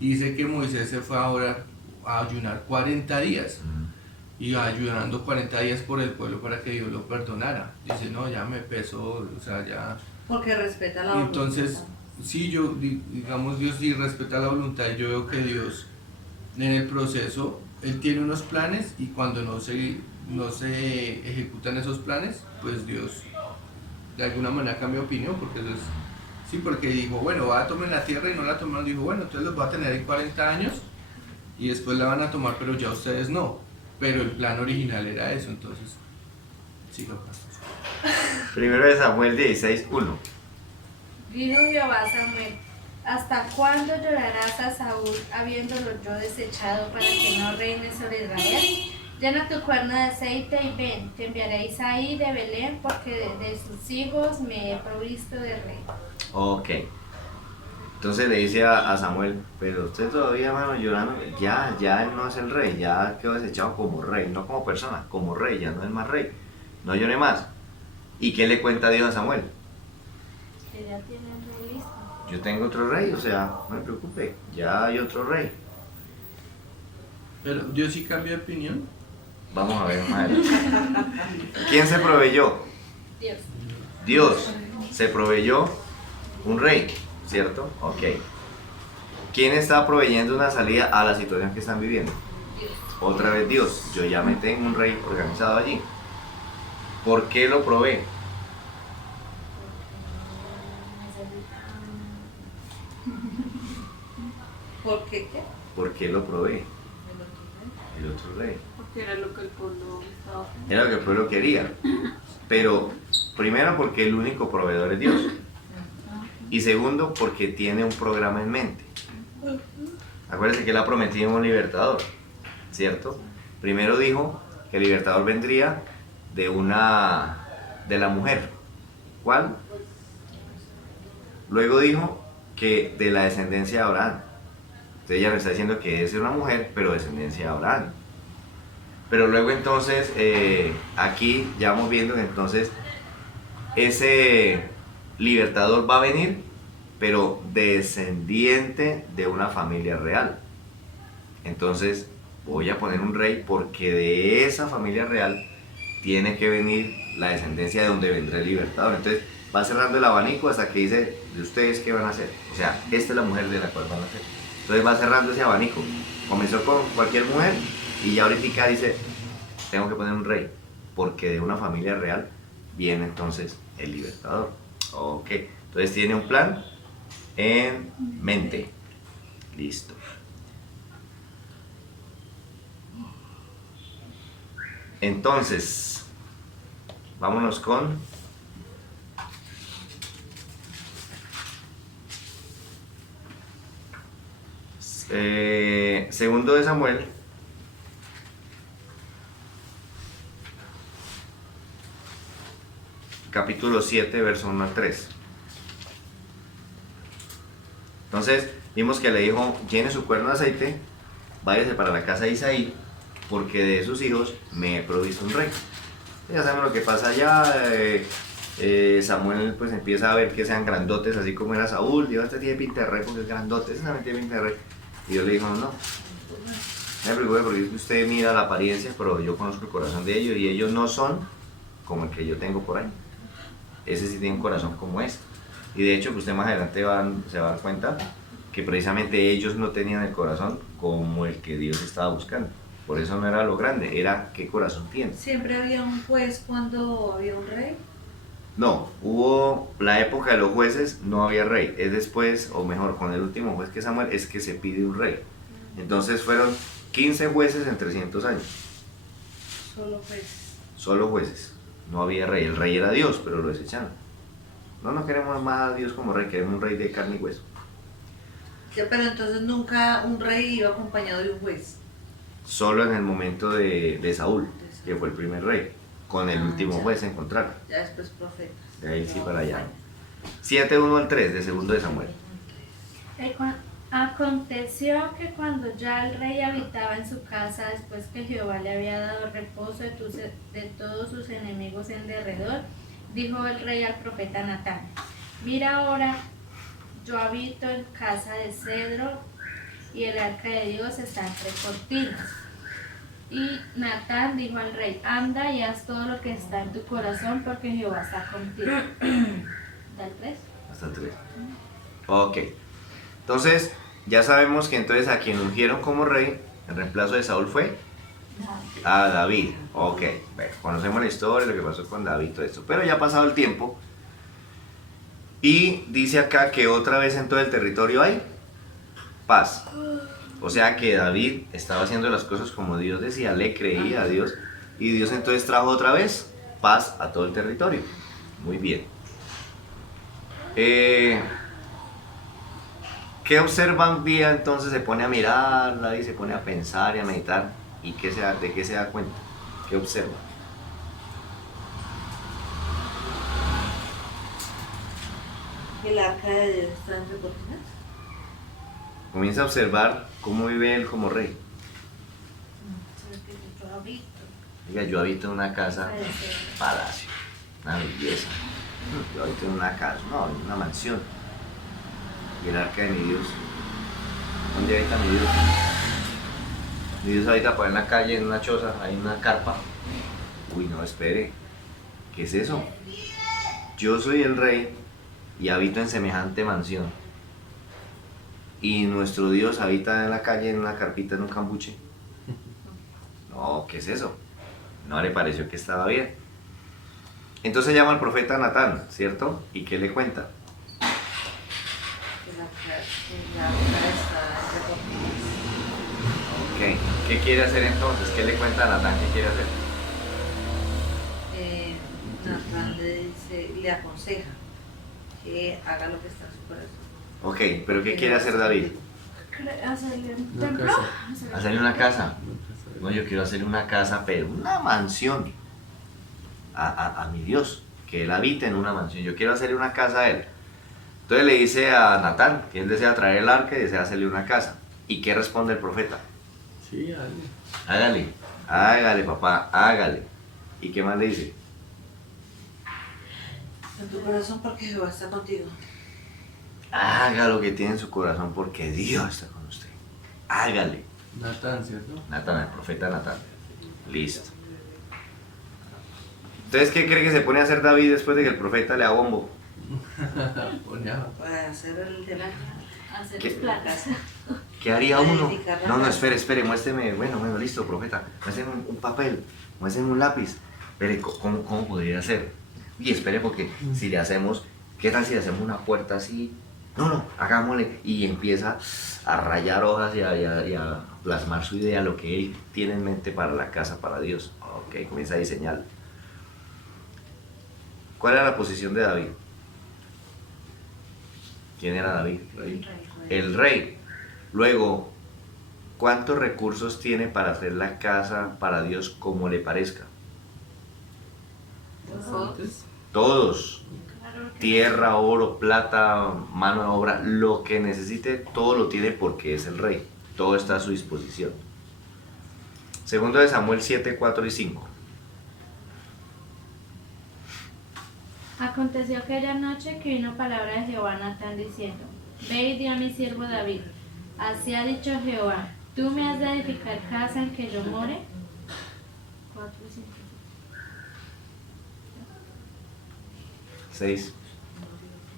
Y dice que Moisés se fue ahora a ayunar 40 días. Y ayunando 40 días por el pueblo para que Dios lo perdonara. Dice, no, ya me pesó, o sea, ya... Porque respeta la Y entonces, sí, digamos, Dios sí respeta la voluntad. Yo veo que Dios en el proceso, Él tiene unos planes y cuando no se ejecutan esos planes, pues Dios de alguna manera cambia de opinión, porque eso es, sí, porque dijo, bueno, va a tomar la tierra y no la tomaron, dijo, bueno, entonces los va a tener en 40 años y después la van a tomar, pero ya ustedes no. Pero el plan original era eso, entonces, sí lo pasa. Primero de Samuel 16:1. Dijo Jehová a Samuel, ¿hasta cuándo llorarás a Saúl habiéndolo yo desechado para que no reine sobre Israel? Llena tu cuerno de aceite y ven, te enviaré a Isaí de Belén, porque de sus hijos me he provisto de rey. Ok. Entonces le dice a Samuel, pero usted todavía, hermano, llorando, ya él no es el rey, ya quedó desechado como rey, no como persona, como rey, ya no es más rey, no llore más. ¿Y qué le cuenta Dios a Samuel? Que ya tiene el rey listo. Yo tengo otro rey, o sea, no me preocupe, ya hay otro rey. Pero Dios sí cambia de opinión. Vamos a ver más adelante. ¿Quién se proveyó? Dios. Dios se proveyó un rey, ¿cierto? Ok. ¿Quién está proveyendo una salida a la situación que están viviendo? Dios. Otra vez Dios. Yo ya me tengo un rey organizado allí. ¿Por qué lo provee? ¿Por qué qué? ¿Por qué lo provee? El otro rey. Porque era lo que el pueblo estaba haciendo. Era lo que el pueblo quería. Pero, primero, porque el único proveedor es Dios. Y segundo, porque tiene un programa en mente. Acuérdense que él ha prometido un libertador, ¿cierto? Primero dijo que el libertador vendría de la mujer. ¿Cuál? Luego dijo que de la descendencia de Abraham. Entonces ella me está diciendo que es una mujer, pero descendencia de Abraham. Pero luego entonces, aquí ya vamos viendo que entonces ese libertador va a venir, pero descendiente de una familia real. Entonces voy a poner un rey porque de esa familia real tiene que venir la descendencia de donde vendrá el libertador. Entonces va cerrando el abanico hasta que dice, ¿de ustedes qué van a hacer? O sea, esta es la mujer de la cual van a hacer. Entonces va cerrando ese abanico. Comenzó con cualquier mujer y ya ahorita dice, tengo que poner un rey, porque de una familia real viene entonces el libertador. Ok, entonces tiene un plan en mente. Listo. Entonces, vámonos con segundo de Samuel, capítulo 7, verso 1 al 3. Entonces, vimos que le dijo, llene su cuerno de aceite, váyase para la casa de Isaí, porque de sus hijos me he provisto un rey. Ya sabemos lo que pasa allá. Samuel pues empieza a ver que sean grandotes, así como era Saúl. Dios, este tiene pinta de rey porque es grandote, ese también tiene pinta de rey. Y Dios le dijo, no me preocupe porque usted mira la apariencia, pero yo conozco el corazón de ellos y ellos no son como el que yo tengo por ahí. Ese sí tiene un corazón como este. Y de hecho, que usted más adelante se va a dar cuenta que precisamente ellos no tenían el corazón como el que Dios estaba buscando. Por eso no era lo grande, era qué corazón tiene. ¿Siempre había un juez cuando había un rey? No, hubo la época de los jueces, no había rey. Es después, o mejor, con el último juez que es Samuel, es que se pide un rey. Entonces fueron 15 jueces en 300 años. Solo jueces. Solo jueces. No había rey. El rey era Dios, pero lo desecharon. No queremos más a Dios como rey, queremos un rey de carne y hueso. Ya, pero entonces nunca un rey iba acompañado de un juez. Solo en el momento de Saúl, que fue el primer rey. Con el último ya. juez se encontraron. Ya después profetas. De ahí sí para allá. 7, 1 al 3 de segundo de Samuel. Aconteció que cuando ya el rey habitaba en su casa, después que Jehová le había dado reposo de todos sus enemigos en derredor, dijo el rey al profeta Natán, mira ahora, yo habito en casa de cedro y el arca de Dios está entre cortinas. Y Natán dijo al rey, anda y haz todo lo que está en tu corazón porque Jehová está contigo. ¿Da el 3? Hasta el 3. Ok. Entonces, ya sabemos que entonces a quien ungieron como rey, en reemplazo de Saúl fue a David. Ok. Bueno, conocemos la historia, lo que pasó con David y todo esto. Pero ya ha pasado el tiempo. Y dice acá que otra vez en todo el territorio hay paz. O sea que David estaba haciendo las cosas como Dios decía, le creía a Dios. Y Dios entonces trajo otra vez paz a todo el territorio. Muy bien. ¿Qué observa un día entonces? Se pone a mirarla y se pone a pensar y a meditar. ¿Y de qué se da cuenta? ¿Qué observa? El arca de Dios está entre cortinas. Comienza a observar cómo vive él como rey. ¿Sabes qué yo habito? Diga, yo habito en una casa, palacio, una belleza. Yo habito en una casa, no, en una mansión. Y el arca de mi Dios. ¿Dónde habita mi Dios? Mi Dios habita por ahí en la calle, en una choza, ahí en una carpa. Uy, no, espere. ¿Qué es eso? Yo soy el rey y habito en semejante mansión. Y nuestro Dios habita en la calle, en una carpita, en un cambuche. No, ¿qué es eso? No le pareció que estaba bien. Entonces llama al profeta Natán, ¿cierto? ¿Y qué le cuenta? El arca está entre cortinas. Ok. ¿Qué quiere hacer entonces? ¿Qué le cuenta a Natán? ¿Qué quiere hacer? Natán le aconseja que haga lo que está en su corazón. Ok, pero ¿qué quiere hacer David? ¿Hacerle un Una templo? casa. Hacerle una casa. No, yo quiero hacerle una casa, pero una mansión a mi Dios, que él habite en una mansión. Yo quiero hacerle una casa a él. Entonces le dice a Natán que él desea traer el arca y desea hacerle una casa. ¿Y qué responde el profeta? Sí, dale. Hágale, hágale papá, hágale. ¿Y qué más le dice? En tu corazón porque Jehová está contigo. Haga lo que tiene en su corazón porque Dios está con usted. Hágale. Natán, ¿cierto? Natán, el profeta Natán. Listo. Entonces, ¿qué cree que se pone a hacer David después de que el profeta le haga bombo? Ponía. Para hacer el tema. Hacer ¿Qué? los platos. ¿Qué haría uno? Edificar la No, no, casa. espere, muéstreme. Bueno, listo, profeta. Muéstreme un papel, muéstreme un lápiz. Espere, ¿cómo podría ser? Y espere, porque si le hacemos, ¿qué tal si le hacemos una puerta así? No, hagámosle. Y empieza a rayar hojas y a plasmar su idea, lo que él tiene en mente para la casa, para Dios. Ok, comienza a diseñar. ¿Cuál era la posición de David? ¿Quién era David? El rey. Luego, ¿cuántos recursos tiene para hacer la casa para Dios como le parezca? Bastantes. Todos. Claro que Tierra, oro, plata, mano de obra, lo que necesite, todo lo tiene porque es el rey. Todo está a su disposición. Segundo de Samuel 7, 4 y 5. Aconteció aquella noche que vino palabra de Jehová a Natán diciendo: Ve y di a mi siervo David. Así ha dicho Jehová: ¿Tú me has de edificar casa en que yo more? 4 y 5. 6.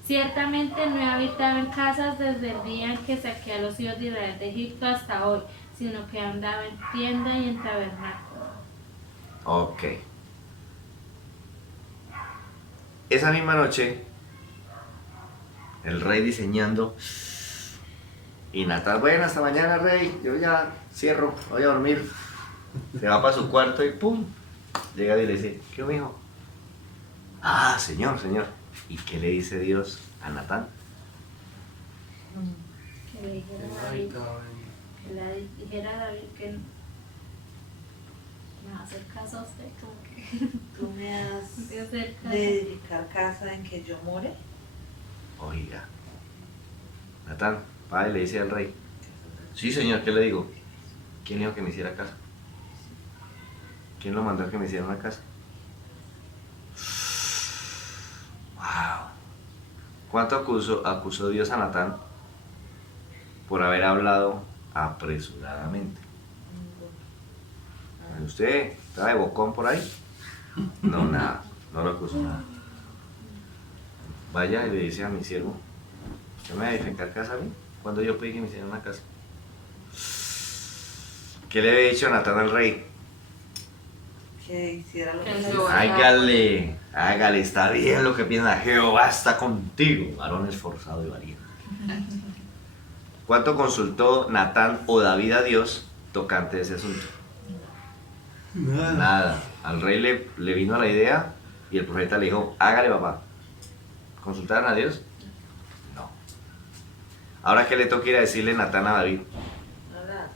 Ciertamente no he habitado en casas desde el día en que saqué a los hijos de Israel de Egipto hasta hoy, sino que he andado en tienda y en tabernáculo. Ok. Esa misma noche, el rey diseñando, y Natán, bueno, hasta mañana, rey, yo ya cierro, voy a dormir. Se va para su cuarto y ¡pum! Llega y le dice, ¿qué mijo? Ah, señor. ¿Y qué le dice Dios a Natán? Que le dijera a David, que me va a hacer caso a usted, como que Tú me has de hacer caso. de edificar casa en que yo more. Oiga. Natán, padre, le dice al rey. Sí, señor, ¿qué le digo? ¿Quién dijo que me hiciera casa? ¿Quién lo mandó a que me hiciera una casa? Wow. ¿Cuánto acusó Dios a Natán por haber hablado apresuradamente? ¿Usted está de bocón por ahí? No, nada, no lo acusó nada. Vaya y le dice a mi siervo ¿Qué me va a edificar casa a mí? Cuando yo pedí que me hicieran una casa. ¿Qué le había dicho Natán al rey? Que hiciera lo que Que se Jehová- Hágale, hágale, está bien lo que piensa. Jehová está contigo, varón esforzado y valiente. ¿Cuánto consultó Natán o David a Dios tocante ese asunto? Nada. Al rey le vino la idea y el profeta le dijo, hágale papá. ¿Consultaron a Dios? No. Ahora, ¿qué le toca ir a decirle Natán a David? Nada.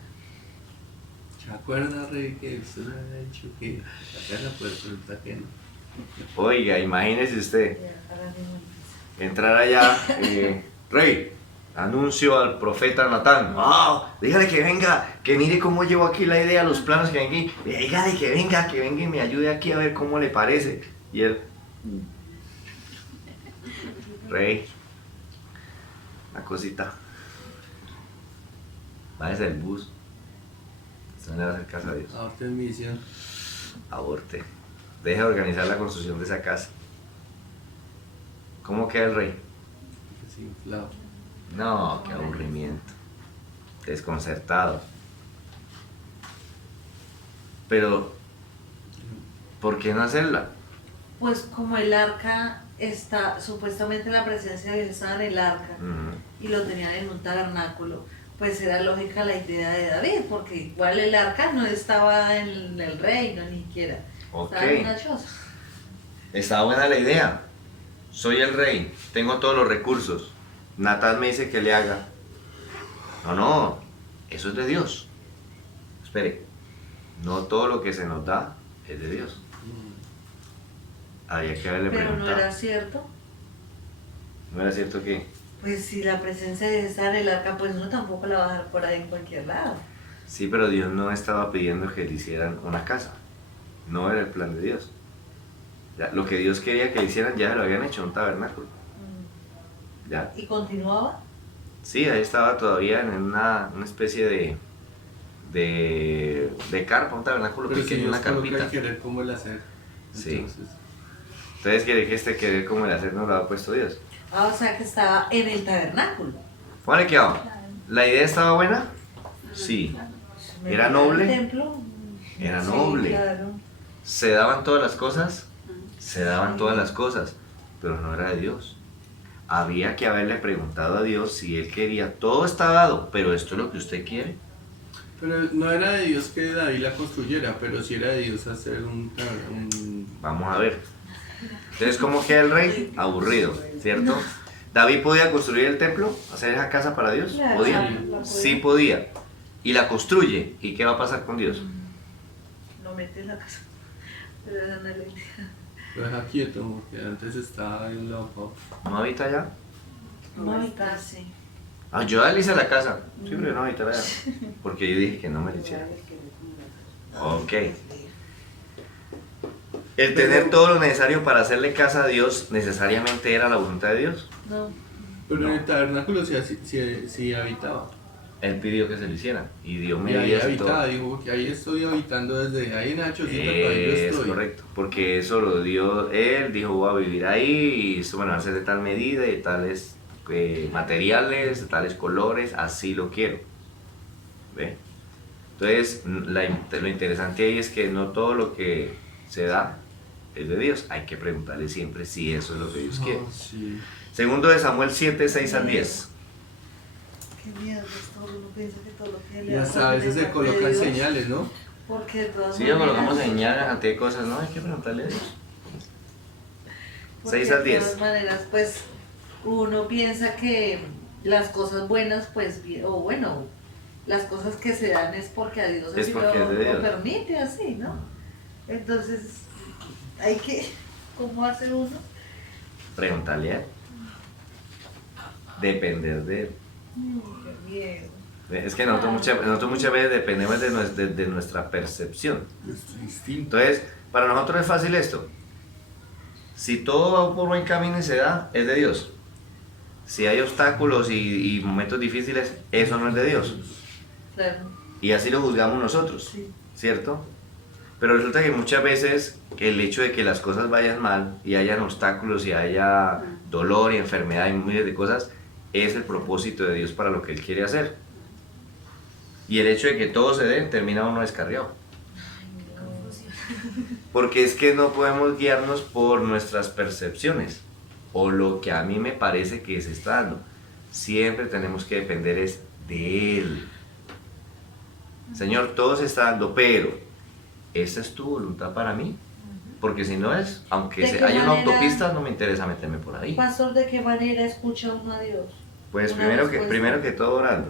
¿Se acuerda, rey, que usted me había dicho que la casa puede resultar que no? Oiga, imagínese usted. Ya, ahora mismo empieza. Entrar allá, rey, anuncio al profeta Natán. Dígale que venga, que mire cómo llevo aquí la idea, los planos que ven aquí. Dígale que venga y me ayude aquí a ver cómo le parece. Y él, rey, una cosita. Váyase del bus. Usted no le va a hacer caso a Dios. Ahorita es misión. Aborte. Deja de organizar la construcción de esa casa. ¿Cómo queda el rey? Desinflado. No, qué aburrimiento. Desconcertado. Pero, ¿por qué no hacerla? Pues como el arca está, supuestamente la presencia de Dios estaba en el arca Ujú. y lo tenían en un tabernáculo, pues era lógica la idea de David, porque igual el arca no estaba en el reino ni siquiera, Ok, estaba en una choza. está buena la idea. Soy el rey, tengo todos los recursos. Natán me dice que le haga. No, eso es de Dios. Espere, no todo lo que se nos da es de Dios. Había que haberle Pero no preguntado. era cierto. ¿No era cierto que? Pues si la presencia de Dios está en el arca, pues uno tampoco la va a dejar por ahí en cualquier lado. Sí, pero Dios no estaba pidiendo que le hicieran una casa. No era el plan de Dios. Ya, lo que Dios quería que le hicieran ya lo habían hecho, un tabernáculo. Ya. ¿Y continuaba? Sí, ahí estaba todavía en una especie de carpa, un tabernáculo Pero si pequeño, Dios una coloca carpita. el querer como el hacer. Sí. Entonces, Entonces quiere que este querer como el hacer no lo ha puesto Dios. Ah, o sea que estaba en el tabernáculo. Póngale que va. ¿La idea estaba buena? Sí. Me ¿Era metí al noble? templo. Era Sí, noble. claro. ¿Se daban todas las cosas? Se daban todas las cosas, pero no era de Dios. Había que haberle preguntado a Dios si Él quería. Todo está dado, pero esto es lo que usted quiere. pero no era de Dios que David la construyera, pero sí era de Dios hacer un Vamos a ver. Entonces, ¿cómo queda el rey? Aburrido, ¿cierto? ¿David podía construir el templo? ¿Hacer esa casa para Dios? Claro, ¿Podía? la podía. Sí podía. Y la construye. ¿Y qué va a pasar con Dios? No mete en la casa. Pero era una alegría. Lo deja quieto, porque antes estaba bien loco. ¿No habita allá? No está así. Ah, yo ya le hice la casa. Sí, pero no habita allá. Porque yo dije que no me la hiciera. Ok. El tener todo lo necesario para hacerle casa a Dios necesariamente era la voluntad de Dios. No. Pero en No. el tabernáculo sí habitaba. Él pidió que se lo hicieran y dio Y ahí medidas y todo. habitaba, digo, que ahí estoy habitando desde ahí en Achosita, pero ahí yo Es estoy. correcto, porque eso lo dio él, dijo voy a vivir ahí y eso, bueno, va a ser de tal medida y tales materiales, de tales colores, así lo quiero. ¿Ve? Entonces, lo interesante ahí es que no todo lo que se da es de Dios, hay que preguntarle siempre si eso es lo que Dios quiere. Ah, sí. Segundo de Samuel 7, 6 al 10. Qué miedo, esto uno piensa que todo lo que le Y hasta a hace veces de se parte de colocan Dios, señales, ¿no? Porque de todas Si lo colocamos maneras- en la cantidad de cosas, no, hay que preguntarle a Dios. porque 6 al 10. De todas maneras, pues uno piensa que las cosas buenas, pues, o bueno, las cosas que se dan es porque a Dios Es así porque es de lo Dios. permite, así, ¿no? Entonces, hay que, ¿cómo hace uno? Preguntarle a él. Depender de él. Qué miedo. Es que nosotros muchas veces dependemos de nuestra percepción. Nuestro instinto. Entonces, para nosotros es fácil esto. Si todo va por buen camino y se da, es de Dios. Si hay obstáculos y momentos difíciles, eso no es de Dios. Claro, Y así lo juzgamos nosotros, sí. ¿cierto? Pero resulta que muchas veces el hecho de que las cosas vayan mal y hayan obstáculos y haya dolor y enfermedad y miles de cosas, es el propósito de Dios para lo que Él quiere hacer. Y el hecho de que todo se dé, termina uno descarriado. Porque es que no podemos guiarnos por nuestras percepciones o lo que a mí me parece que se está dando. Siempre tenemos que depender es de Él. Señor, todo se está dando, pero ¿esa es tu voluntad para mí? Porque si no es, aunque ¿De qué haya una manera? autopista, no me interesa meterme por ahí. Pastor, ¿de qué manera escucha uno a Dios? Pues Una primero respuesta. que todo orando.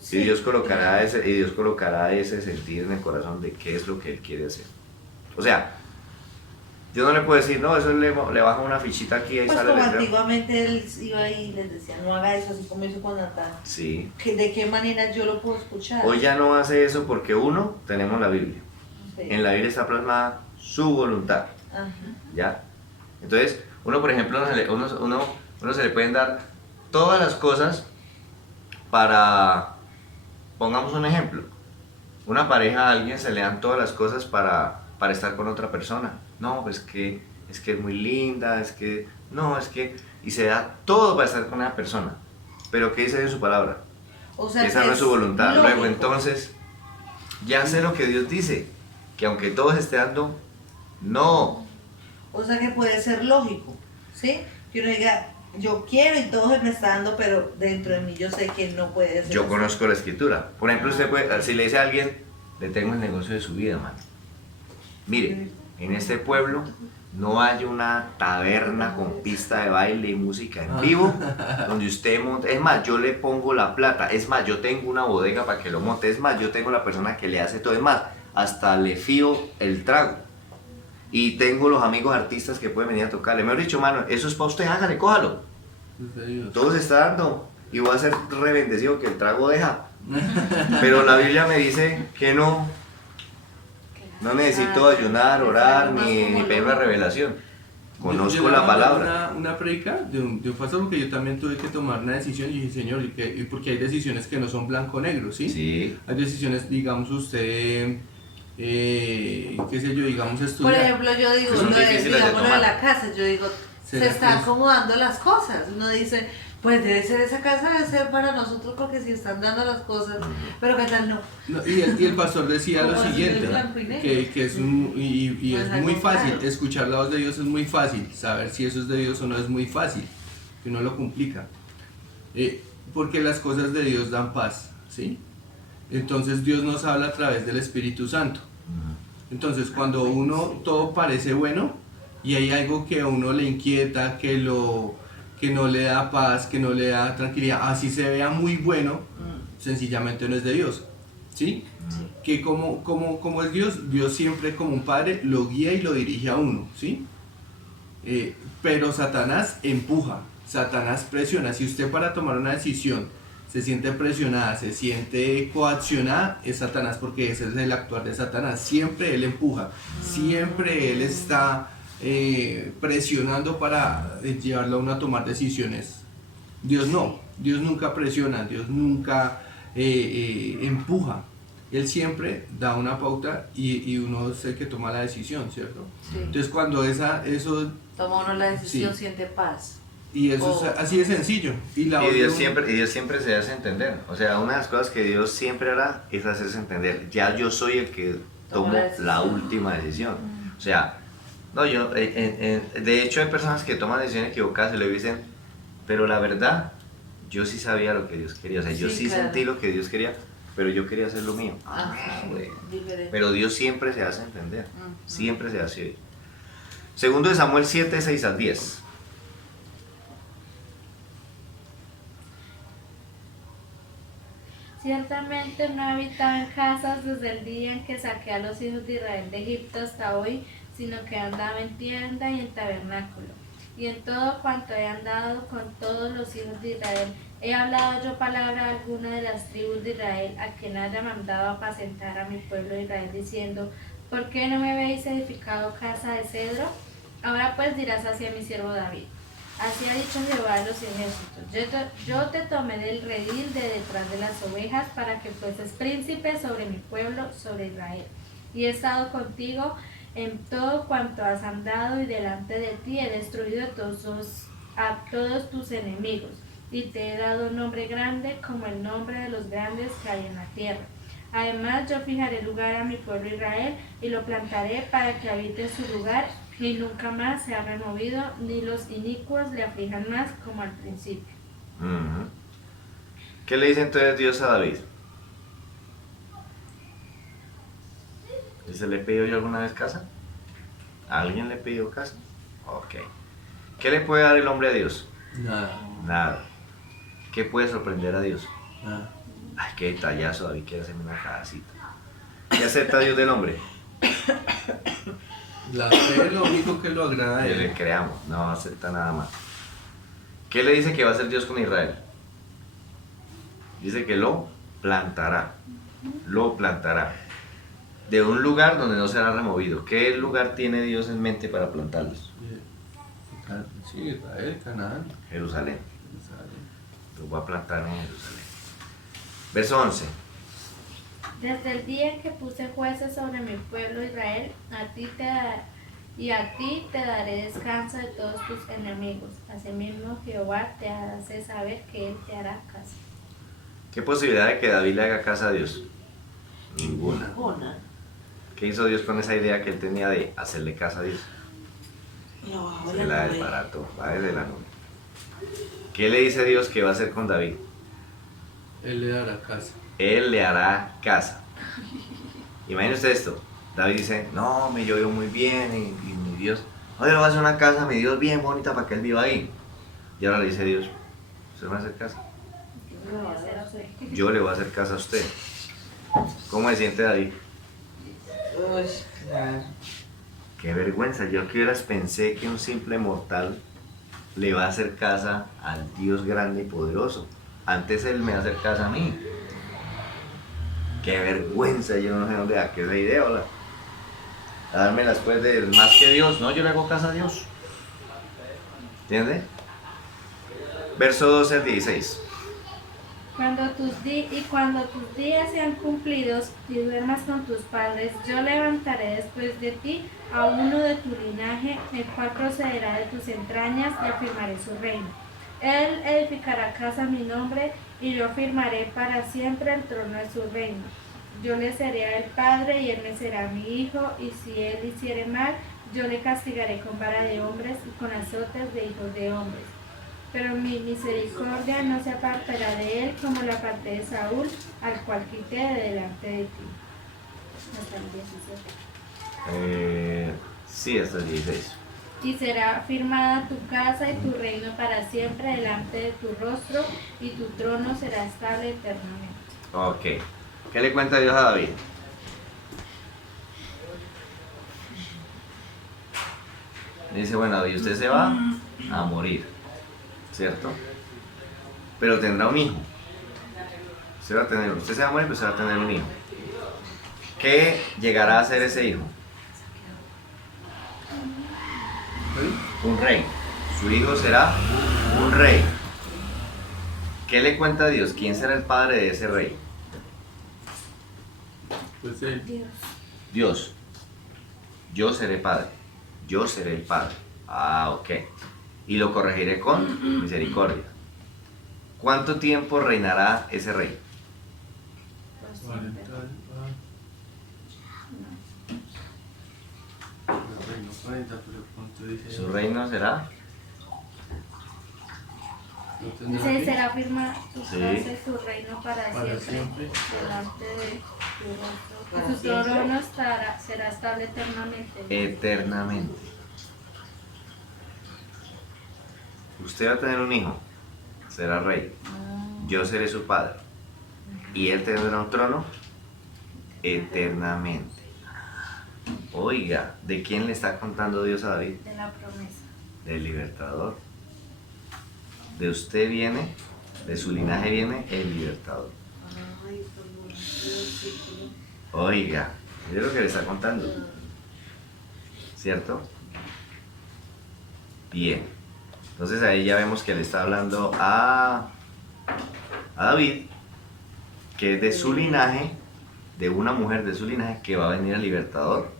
Sí, Y Dios colocará claro. ese sentir en el corazón de qué es lo que Él quiere hacer. O sea, yo no le puedo decir, no, eso le baja una fichita aquí y Pues sale el como letrero. antiguamente él iba y les decía, no haga eso, así como hizo con Natán. Sí. ¿De qué manera yo lo puedo escuchar? Hoy ya no hace eso porque uno, tenemos la Biblia. Sí. En la Biblia está plasmada su voluntad. Ajá. ¿Ya? Entonces, uno, por ejemplo, uno se le pueden dar todas las cosas para, pongamos un ejemplo, una pareja a alguien se le dan todas las cosas para estar con otra persona. No, pues es que es muy linda, y se da todo para estar con una persona. Pero ¿qué dice en su palabra? O sea, Esa que no es su voluntad. lógico. Luego, entonces, ya sé lo que Dios dice, que aunque todo se esté dando, no. O sea que puede ser lógico, ¿sí? Que uno diga, yo quiero y todo se me está dando, pero dentro de mí yo sé que no puede ser. Yo así. conozco la escritura. Por ejemplo, usted puede, si le dice a alguien, le tengo el negocio de su vida, mano. Mire, en este pueblo no hay una taberna con pista de baile y música en vivo donde usted monte. Es más, yo le pongo la plata. Es más, yo tengo una bodega para que lo monte. Es más, yo tengo la persona que le hace todo. Es más, hasta le fío el trago. Y tengo los amigos artistas que pueden venir a tocarle. Me han dicho, mano, eso es para usted, hágale, cójalo. Desde Dios. Todo se está dando y voy a ser re bendecido que el trago deja. Pero la Biblia me dice que no necesito ayunar, orar, ni pedir una revelación. Conozco Yo la le palabra. una predica de un pastor porque yo también tuve que tomar una decisión y dije, Señor, y porque hay decisiones que no son blanco-negro, ¿sí? Sí. Hay decisiones, digamos, usted, qué sé yo, digamos, Por estudiar. ejemplo, yo digo, Que son lo de, difíciles de digamos, lo de tomar. la casa, yo digo, se ¿Será está que es- acomodando las cosas. Uno dice, pues debe ser esa casa, debe ser para nosotros porque si están dando las cosas, pero qué tal no. No, y el pastor decía lo Como así siguiente, el blanco y negro. que es y Pues es algo muy fácil, claro. escuchar la voz de Dios es muy fácil, saber si eso es de Dios o no es muy fácil, que uno lo complica. Porque las cosas de Dios dan paz, ¿sí? Entonces Dios nos habla a través del Espíritu Santo. Entonces cuando uno todo parece bueno y hay algo que a uno le inquieta, que no le da paz, que no le da tranquilidad, así se vea muy bueno, sencillamente no es de Dios, ¿sí? Que como es Dios, Dios siempre como un padre lo guía y lo dirige a uno, ¿sí? Pero Satanás empuja, Satanás presiona. Si usted para tomar una decisión se siente presionada, se siente coaccionada, es Satanás, porque ese es el actuar de Satanás. Siempre él empuja, siempre él está presionando para llevarlo a uno a tomar decisiones. Dios no, Dios nunca presiona, Dios nunca empuja. Él siempre da una pauta y uno es el que toma la decisión, ¿cierto? Sí. Entonces cuando eso Toma uno la decisión, Sí. siente paz. y eso Oh. es así de sencillo. Y la Y Dios otra- siempre se hace entender. O sea, una de las cosas que Dios siempre hará es hacerse entender. Ya yo soy el que tomo Toma la la decisión. última decisión. O sea, no, de hecho hay personas que toman decisiones equivocadas y le dicen, pero la verdad, yo sí sabía lo que Dios quería. O sea, yo Sí, sí claro. sentí lo que Dios quería, pero yo quería hacer lo mío. Ajá, Bueno. diferente. Pero Dios siempre se hace entender. Ujú. Siempre se hace oír. Segundo de Samuel 7, 6 al 10. Ciertamente no he habitado en casas desde el día en que saqué a los hijos de Israel de Egipto hasta hoy, sino que he andado en tienda y en tabernáculo. Y en todo cuanto he andado con todos los hijos de Israel, he hablado yo palabra alguna de las tribus de Israel, a quien haya mandado apacentar a mi pueblo de Israel, diciendo, ¿por qué no me habéis edificado casa de cedro? Ahora pues dirás hacia mi siervo David. Así ha dicho Jehová de los ejércitos, yo te tomé del redil de detrás de las ovejas para que fueses príncipe sobre mi pueblo, sobre Israel. Y he estado contigo en todo cuanto has andado y delante de ti he destruido a todos tus enemigos. y te he dado un nombre grande como el nombre de los grandes que hay en la tierra. Además yo fijaré lugar a mi pueblo Israel y lo plantaré para que habite en su lugar y nunca más sea removido, ni los inicuos le aflijan más como al principio. Ujú. ¿Qué le dice entonces Dios a David? ¿Se le pidió yo alguna vez casa? ¿A alguien le pidió casa? Ok. ¿Qué le puede dar el hombre a Dios? Nada, Nada. ¿Qué puede sorprender a Dios? nada. Ay, qué detallazo, David quiere hacerme una casita. ¿Qué acepta Dios del hombre? La fe es lo único que lo agrada a Que le él. creamos, no acepta nada más. ¿Qué le dice que va a hacer Dios con Israel? Dice que lo plantará. Lo plantará. De un lugar donde no será removido. ¿Qué lugar tiene Dios en mente para plantarlos? Sí, Israel, Canaán. Jerusalén. Jerusalén. Los va a plantar en Jerusalén. Verso 11. Desde el día en que puse jueces sobre mi pueblo Israel, a ti te daré descanso de todos tus enemigos. Asimismo Jehová te hace saber que él te hará caso. ¿Qué posibilidad de que David le haga casa a Dios? Ninguna. Una. ¿Qué hizo Dios con esa idea que él tenía de hacerle casa a Dios? Lo bajo Se de la la nube. desbarató, va desde la nube. ¿Qué le dice Dios que va a hacer con David? Él le dará casa. Él le hará casa. Imagínese esto. David dice, no, me llovió muy bien y mi Dios, oye, le voy a hacer una casa a mi Dios bien bonita para que él viva ahí. Y ahora le dice Dios, ¿usted me va a hacer casa? Yo le voy a hacer casa a usted. ¿Cómo se siente David? Uy, claro. Qué vergüenza, yo que hubieras pensé que un simple mortal le va a hacer casa al Dios grande y poderoso. Antes él me va a hacer casa a mí. Qué vergüenza, yo no sé dónde saqué esa idea, hola. A dármela después de más que Dios. No, yo le hago casa a Dios. ¿Entiendes? Verso 12 al 16. Cuando tus días sean cumplidos y duermas con tus padres, yo levantaré después de ti a uno de tu linaje, el cual procederá de tus entrañas y afirmaré su reino. Él edificará casa a mi nombre y yo firmaré para siempre el trono de su reino. Yo le seré el padre y él me será mi hijo, y si él hiciere mal, yo le castigaré con vara de hombres y con azotes de hijos de hombres. Pero mi misericordia no se apartará de él como la parte de Saúl, al cual quité de delante de ti. Hasta el 17. Sí, hasta el 16. Y será firmada tu casa y tu reino para siempre delante de tu rostro, y tu trono será estable eternamente. Ok. ¿Qué le cuenta Dios a David? Le dice, bueno, David, usted se va a morir, ¿cierto? Pero tendrá un hijo. Usted se va a morir, pero usted va a tener un hijo. ¿Qué llegará a ser ese hijo? Un rey. Su hijo será un rey. ¿Qué le cuenta Dios? ¿Quién será el padre de ese rey? Pues él. Dios. Dios. Yo seré padre. Yo seré el padre. Ah, ok. Y lo corregiré con misericordia. ¿Cuánto tiempo reinará ese rey? 40 años. No, reino 40, pero ¿cuánto dice? Su reino será. No tendrá Se fin. será firmada tu Sí. casa y tu reino para Para siempre siempre. delante de tu rostro. Para Y tu siempre. trono será estable eternamente. Eternamente. Usted va a tener un hijo. Será rey. Yo seré su padre. Y él tendrá un trono eternamente. Oiga, ¿de quién le está contando Dios a David? De la promesa. Del libertador. De usted viene, de su linaje viene el libertador. Ay, por Dios, Oiga, es lo que le está contando. ¿Cierto? Bien. Entonces ahí ya vemos que le está hablando a David, que es de su linaje, de una mujer de su linaje, que va a venir al libertador,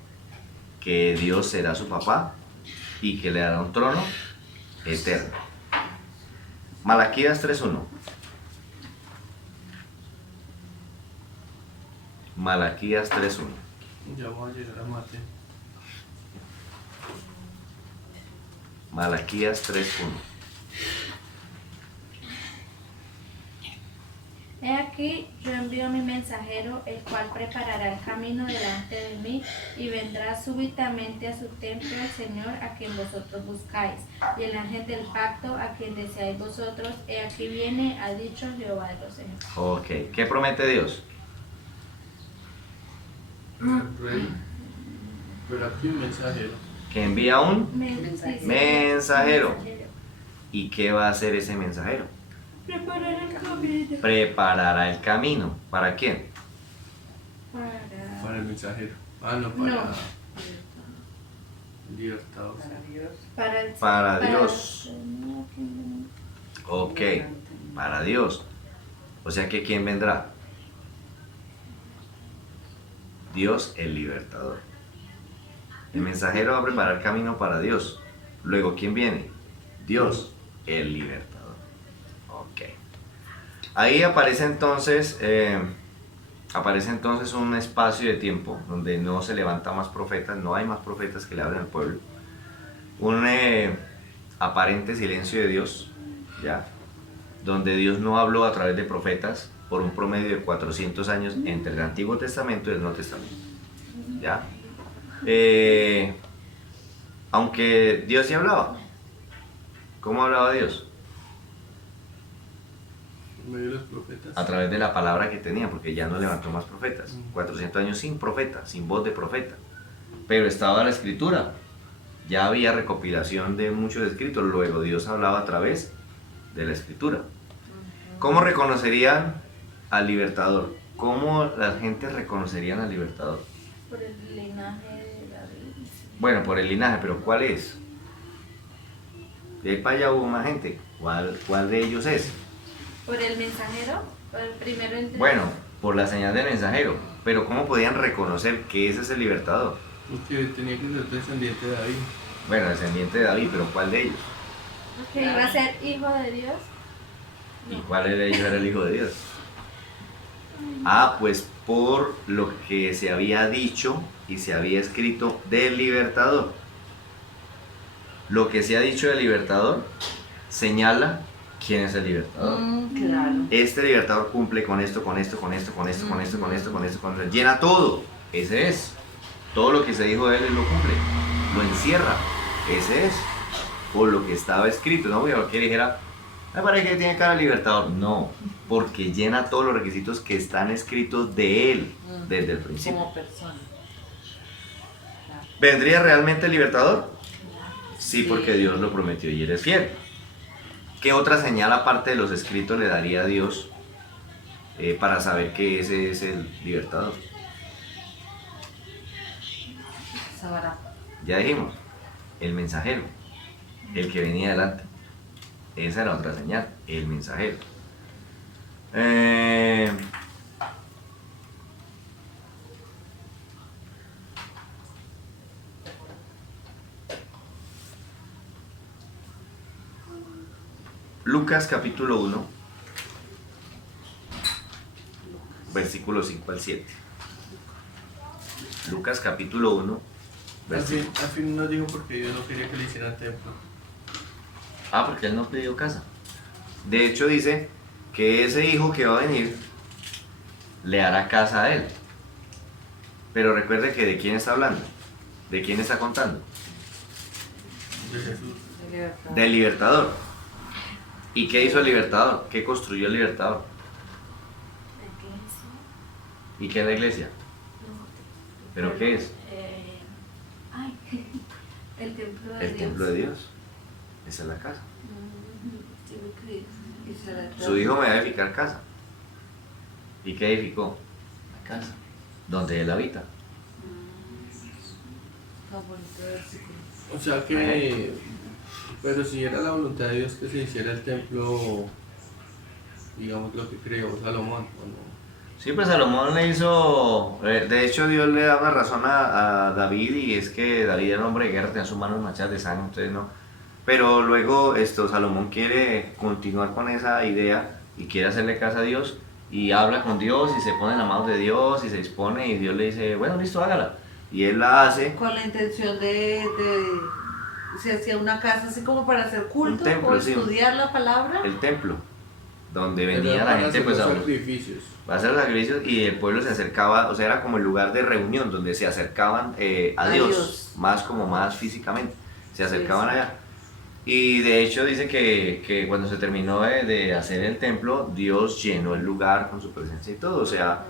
que Dios será su papá y que le dará un trono eterno. Malaquías 3:1. Malaquías 3:1. Ya voy a llegar a Mateo. Malaquías 3:1. He aquí, yo envío mi mensajero, el cual preparará el camino delante de mí, y vendrá súbitamente a su templo el Señor a quien vosotros buscáis, y el ángel del pacto a quien deseáis vosotros, he aquí viene, ha dicho Jehová de los ejércitos. Ok, ¿qué promete Dios? El rey. Pero aquí un mensajero. Que envía un Mensajero. mensajero. ¿Y qué va a hacer ese mensajero? Preparar el camino. Preparará el camino. ¿Para quién? Para el mensajero. Ah, no, para No. el libertador. Para Dios. Ok, para Dios. O sea que ¿quién vendrá? Dios el libertador. El mensajero va a preparar camino para Dios. Luego, ¿quién viene? Dios el libertador. Ok. Ahí aparece entonces un espacio de tiempo donde no se levantan más profetas, no hay más profetas que le hablen al pueblo. Un aparente silencio de Dios, ¿ya? Donde Dios no habló a través de profetas por un promedio de 400 años entre el Antiguo Testamento y el Nuevo Testamento, ¿ya? Aunque Dios sí hablaba. ¿Cómo hablaba Dios? En medio de los profetas. A través de la palabra que tenía, porque ya no levantó más profetas. 400 años sin profeta, sin voz de profeta. Pero estaba la escritura. Ya había recopilación de muchos escritos. Luego Dios hablaba a través de la escritura. ¿Cómo reconocerían al libertador? ¿Cómo la gente reconocerían al libertador? Por el linaje de David. Bueno, por el linaje, pero ¿cuál es? De ahí para allá hubo más gente. ¿Cuál de ellos es? Por el mensajero, por el primero en Bueno, por la señal del mensajero. Pero ¿cómo podían reconocer que ese es el libertador? Porque tenía que ser descendiente de David. Bueno, descendiente de David, pero ¿cuál de ellos? que iba a ser hijo de Dios. ¿Y cuál de ellos era el Hijo de Dios? Ah, pues por lo que se había dicho y se había escrito del libertador. Lo que se ha dicho del libertador señala quién es el libertador. Claro. Este libertador cumple con esto, con esto, con esto, con esto, con esto, con esto, con esto, con esto. Llena todo. Ese es. Todo lo que se dijo de él, él lo cumple. Lo encierra. Ese es. Por lo que estaba escrito. No voy a que dijera, me parece que tiene cara de libertador. No, porque llena todos los requisitos que están escritos de él desde el principio. Como persona. Claro. ¿Vendría realmente el libertador? Sí, porque Dios lo prometió y eres fiel. ¿Qué otra señal aparte de los escritos le daría a Dios para saber que ese es el libertador? Sabrá. Ya dijimos, el mensajero, el que venía adelante. Esa era otra señal, el mensajero. Lucas capítulo 1, versículos 5 al 7. Lucas capítulo 1, Al fin nos dijo porque Dios no quería que le hicieran templo. Ah, porque él no pidió casa. De hecho dice que ese hijo que va a venir le hará casa a él. Pero recuerde que de quién está hablando, de quién está contando, De Jesús. del libertador. ¿Y qué hizo el libertador? ¿Qué construyó el libertador? ¿Y qué es la iglesia? ¿Pero qué es? El templo de El Dios. templo de Dios. Esa es la casa. Y se la Su hijo me va a edificar casa. ¿Y qué edificó? La casa, donde él habita. Tan bonito versículo. O sea que, pero si era la voluntad de Dios que se hiciera el templo, digamos lo que creó Salomón, ¿o no? Sí, pues Salomón le hizo, de hecho Dios le da una razón a David, y es que David era un hombre de guerra, tenía sus manos manchadas de sangre, entonces Pero luego Salomón quiere continuar con esa idea y quiere hacerle caso a Dios y habla con Dios y se pone en la mano de Dios y se dispone y Dios le dice, bueno, listo, hágala. Y él la hace. Con la intención se hacía una casa así como para hacer culto Un templo, o sí. estudiar la palabra. El templo, donde Pero venía van la a gente hacer pues los a sacrificios. hacer los sacrificios y el pueblo se acercaba, o sea, era como el lugar de reunión donde se acercaban a Dios, Dios. más físicamente, se acercaban Sí, sí. allá. Y de hecho dice que cuando se terminó de hacer el templo, Dios llenó el lugar con su presencia y todo, o sea,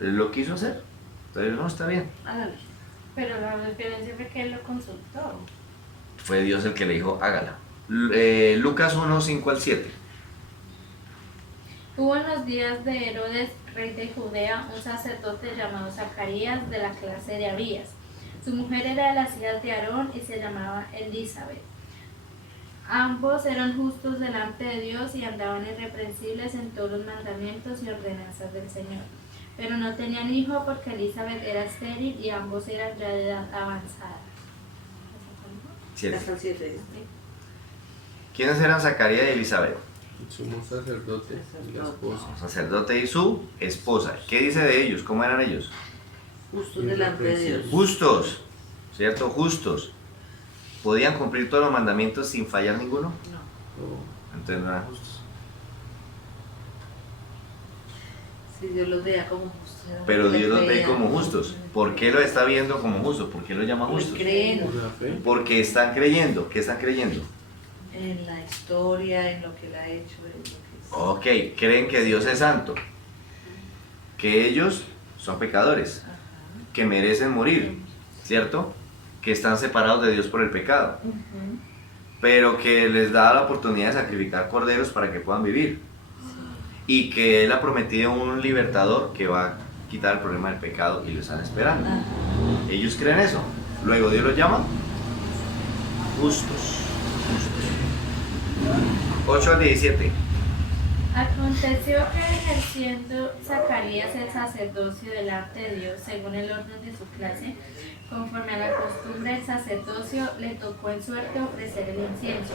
él lo quiso hacer. Entonces, no, está bien. Hágale. Pero la diferencia fue que él lo consultó. Fue Dios el que le dijo, hágala. Lucas 1, 5 al 7. Hubo en los días de Herodes, rey de Judea, un sacerdote llamado Zacarías de la clase de Abías. Su mujer era de las hijas de Aarón y se llamaba Elizabeth. Ambos eran justos delante de Dios y andaban irreprensibles en todos los mandamientos y ordenanzas del Señor. Pero no tenían hijo porque Elizabeth era estéril y ambos eran ya de edad avanzada. 7. Hasta el 7. ¿Quiénes eran Zacarías y Elizabeth? El sumo sacerdote y la esposa. Un sacerdote y su esposa. ¿Qué dice de ellos? ¿Cómo eran ellos? Justos delante de Dios. Justos, ¿cierto? Justos. ¿Podían cumplir todos los mandamientos sin fallar ninguno? No. Oh, Entonces no eran justos. Si Dios los veía como justos. Pero Dios los ve creían. como justos. ¿Por qué los está viendo como justos? ¿Por qué los llama Porque justos? creen por la fe. Porque están creyendo. ¿Qué están creyendo? en la historia, en lo que él ha hecho, en lo que es. Ok, creen que Dios es santo. Que ellos son pecadores. Ajá. Que merecen morir. ¿Cierto? Que están separados de Dios por el pecado. Ujú. Pero que les da la oportunidad de sacrificar corderos para que puedan vivir. Y que Él ha prometido un libertador que va a quitar el problema del pecado y lo están esperando. Ajá. Ellos creen eso. Luego Dios los llama justos. 8 al 17. Aconteció que ejerciendo Zacarías el sacerdocio delante de Dios según el orden de su clase, conforme a la costumbre del sacerdocio, le tocó en suerte ofrecer el incienso,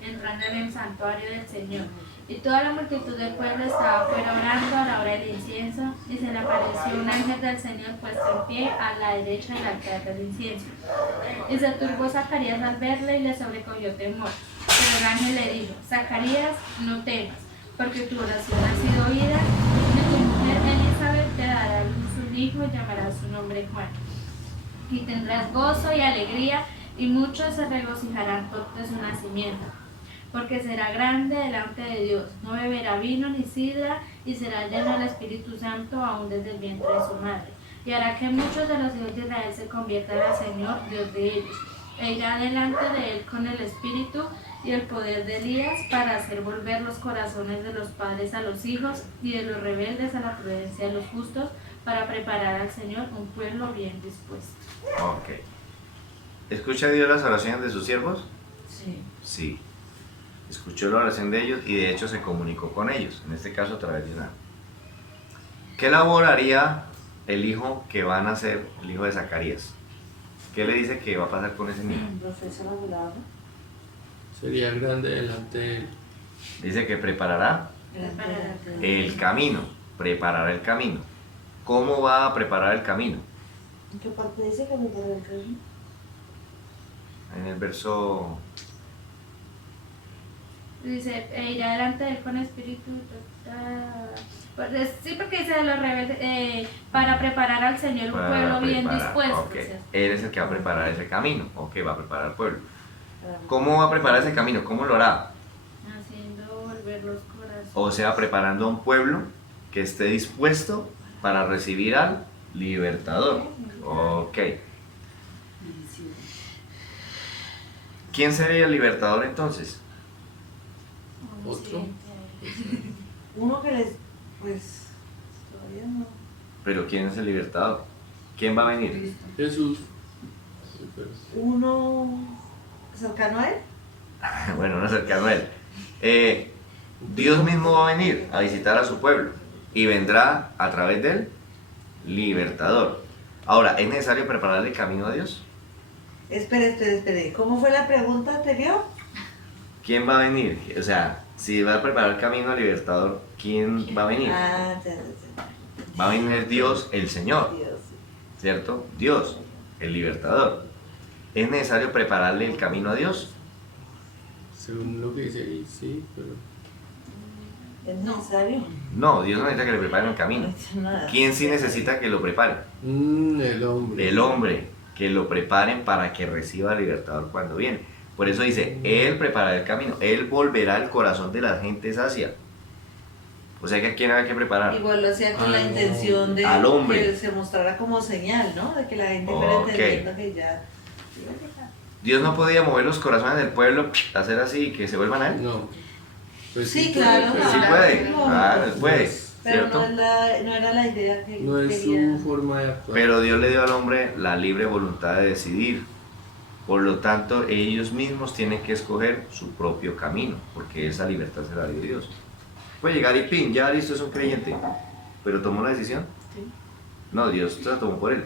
entrando en el santuario del Señor. Y toda la multitud del pueblo estaba fuera orando a la hora del incienso, y se le apareció un ángel del Señor puesto en pie a la derecha del altar del incienso. Y se turbó Zacarías al verle y le sobrecogió temor. Pero el ángel le dijo: Zacarías, no temas, porque tu oración ha sido oída, y tu mujer Elizabeth te dará a luz un hijo y llamarás su nombre Juan. Y tendrás gozo y alegría, y muchos se regocijarán por su nacimiento. Porque será grande delante de Dios, no beberá vino ni sidra, y será lleno del Espíritu Santo aún desde el vientre de su madre. Y hará que muchos de los hijos de Israel se conviertan al Señor, Dios de ellos. E irá delante de él con el Espíritu y el poder de Elías para hacer volver los corazones de los padres a los hijos y de los rebeldes a la prudencia de los justos, para preparar al Señor un pueblo bien dispuesto. Ok. ¿Escucha Dios las oraciones de sus siervos? Sí. Sí. Escuchó la oración de ellos y de hecho se comunicó con ellos, en este caso a través de una. ¿Qué labor haría el hijo que va a nacer, el hijo de Zacarías? ¿Qué le dice que va a pasar con ese niño? Profesor Abulado. Sería grande delante de él. Dice que preparará el camino, preparará el camino. ¿Cómo va a preparar el camino? ¿En qué parte dice que me quedó el camino? En el verso... Dice, e irá delante de él con espíritu. Sí, porque dice de los rebeldes, para preparar al Señor un para pueblo bien preparar. dispuesto. Ok. O sea, Él es el que va a preparar ese camino, ok, va a preparar al pueblo. Ah, ¿Cómo va a preparar ese camino? ¿Cómo lo hará? haciendo volver los corazones. O sea, preparando a un pueblo que esté dispuesto para recibir al libertador. Ok. ¿Quién sería el libertador entonces? Otro. Uno que les, pues, todavía no. Pero ¿quién es el libertador? ¿Quién va a venir? Jesús. Uno cercano a él. Bueno, no cercano a él. Dios mismo va a venir a visitar a su pueblo y vendrá a través del libertador. Ahora, ¿es necesario preparar el camino a Dios? Espere. ¿Cómo fue la pregunta anterior? ¿quién va a venir? O sea, si va a preparar el camino al libertador, ¿quién va a venir? Ah, ya. Va a venir Dios, el Señor, Dios. ¿cierto? Dios, el libertador. ¿Es necesario prepararle el camino a Dios? Según lo que dice ahí, sí, pero... ¿Es necesario? No, Dios no necesita que le preparen el No camino. es nada. ¿Quién sí necesita que lo prepare? el hombre. El hombre, que lo preparen para que reciba al libertador cuando viene. Por eso dice, Él preparará el camino, Él volverá el corazón de las gentes hacia. O sea que a quién hay que preparar. Igual lo hacía con la Al intención de al hombre. que se mostrara como señal, ¿no? De que la gente fuera Ok. entendiendo que ya... Dios no podía mover los corazones del pueblo, hacer así y que se vuelvan a Él. No. Pues Sí, claro. pero Sí puede, No. claro, Él puede, Pero ¿cierto? no era la idea que no es quería. su forma de actuar. Pero Dios le dio al hombre la libre voluntad de decidir. Por lo tanto, ellos mismos tienen que escoger su propio camino, porque esa libertad se la dio Dios. Puede llegar y pin, ya listo, es un creyente, pero tomó la decisión. Sí. No, Dios se la tomó por él.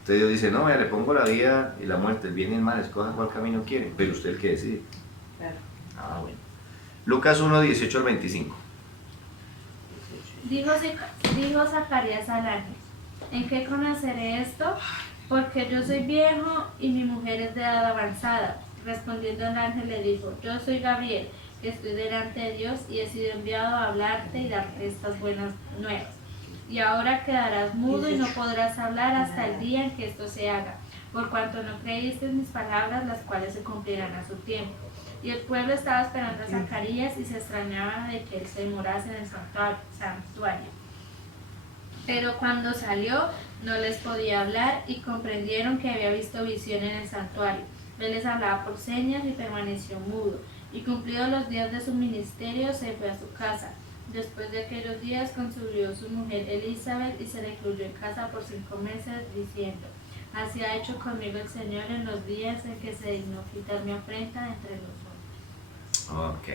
Entonces Dios dice, no, vea, le pongo la vida y la muerte, el bien y el mal, escoja cuál camino quiere, pero usted el que decide. Claro. Ah, bueno. Lucas 1, 18 al 25. Dijo Zacarías al ángel, ¿en qué conoceré esto? Porque yo soy viejo y mi mujer es de edad avanzada. Respondiendo el ángel le dijo, yo soy Gabriel, que estoy delante de Dios y he sido enviado a hablarte y darte estas buenas nuevas. Y ahora quedarás mudo y no podrás hablar hasta el día en que esto se haga, por cuanto no creíste en mis palabras, las cuales se cumplirán a su tiempo. Y el pueblo estaba esperando a Zacarías y se extrañaba de que él se demorase en el santuario. Pero cuando salió, no les podía hablar y comprendieron que había visto visión en el santuario. Él les hablaba por señas y permaneció mudo. Y cumplidos los días de su ministerio, se fue a su casa. Después de aquellos días, concibió su mujer Elizabeth y se le incluyó en casa por 5 meses, diciendo, así ha hecho conmigo el Señor en los días en que se dignó quitar mi afrenta de entre los hombres. Ok.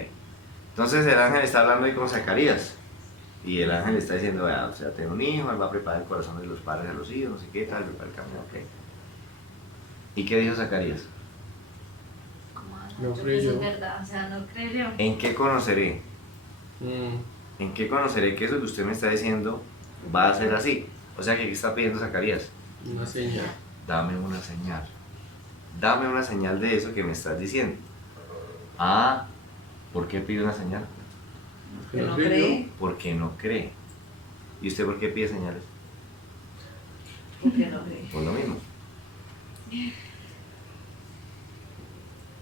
Entonces el ángel está hablando ahí con Zacarías. Y el ángel está diciendo, vea, o sea, tiene un hijo, él va a preparar el corazón de los padres a los hijos, no sé qué tal, prepara el camino, ok. ¿Y qué dijo Zacarías? No Eso creyó. es verdad, o sea, no creyó. ¿En qué conoceré? Mm, ¿En qué conoceré que eso que usted me está diciendo va a ser así? O sea, que ¿qué está pidiendo Zacarías? una señal. Dame una señal. Dame una señal de eso que me estás diciendo. Ah, ¿por qué pide una señal? Que no cree, Porque no cree. ¿Y usted por qué pide señales? porque no cree. Por lo mismo.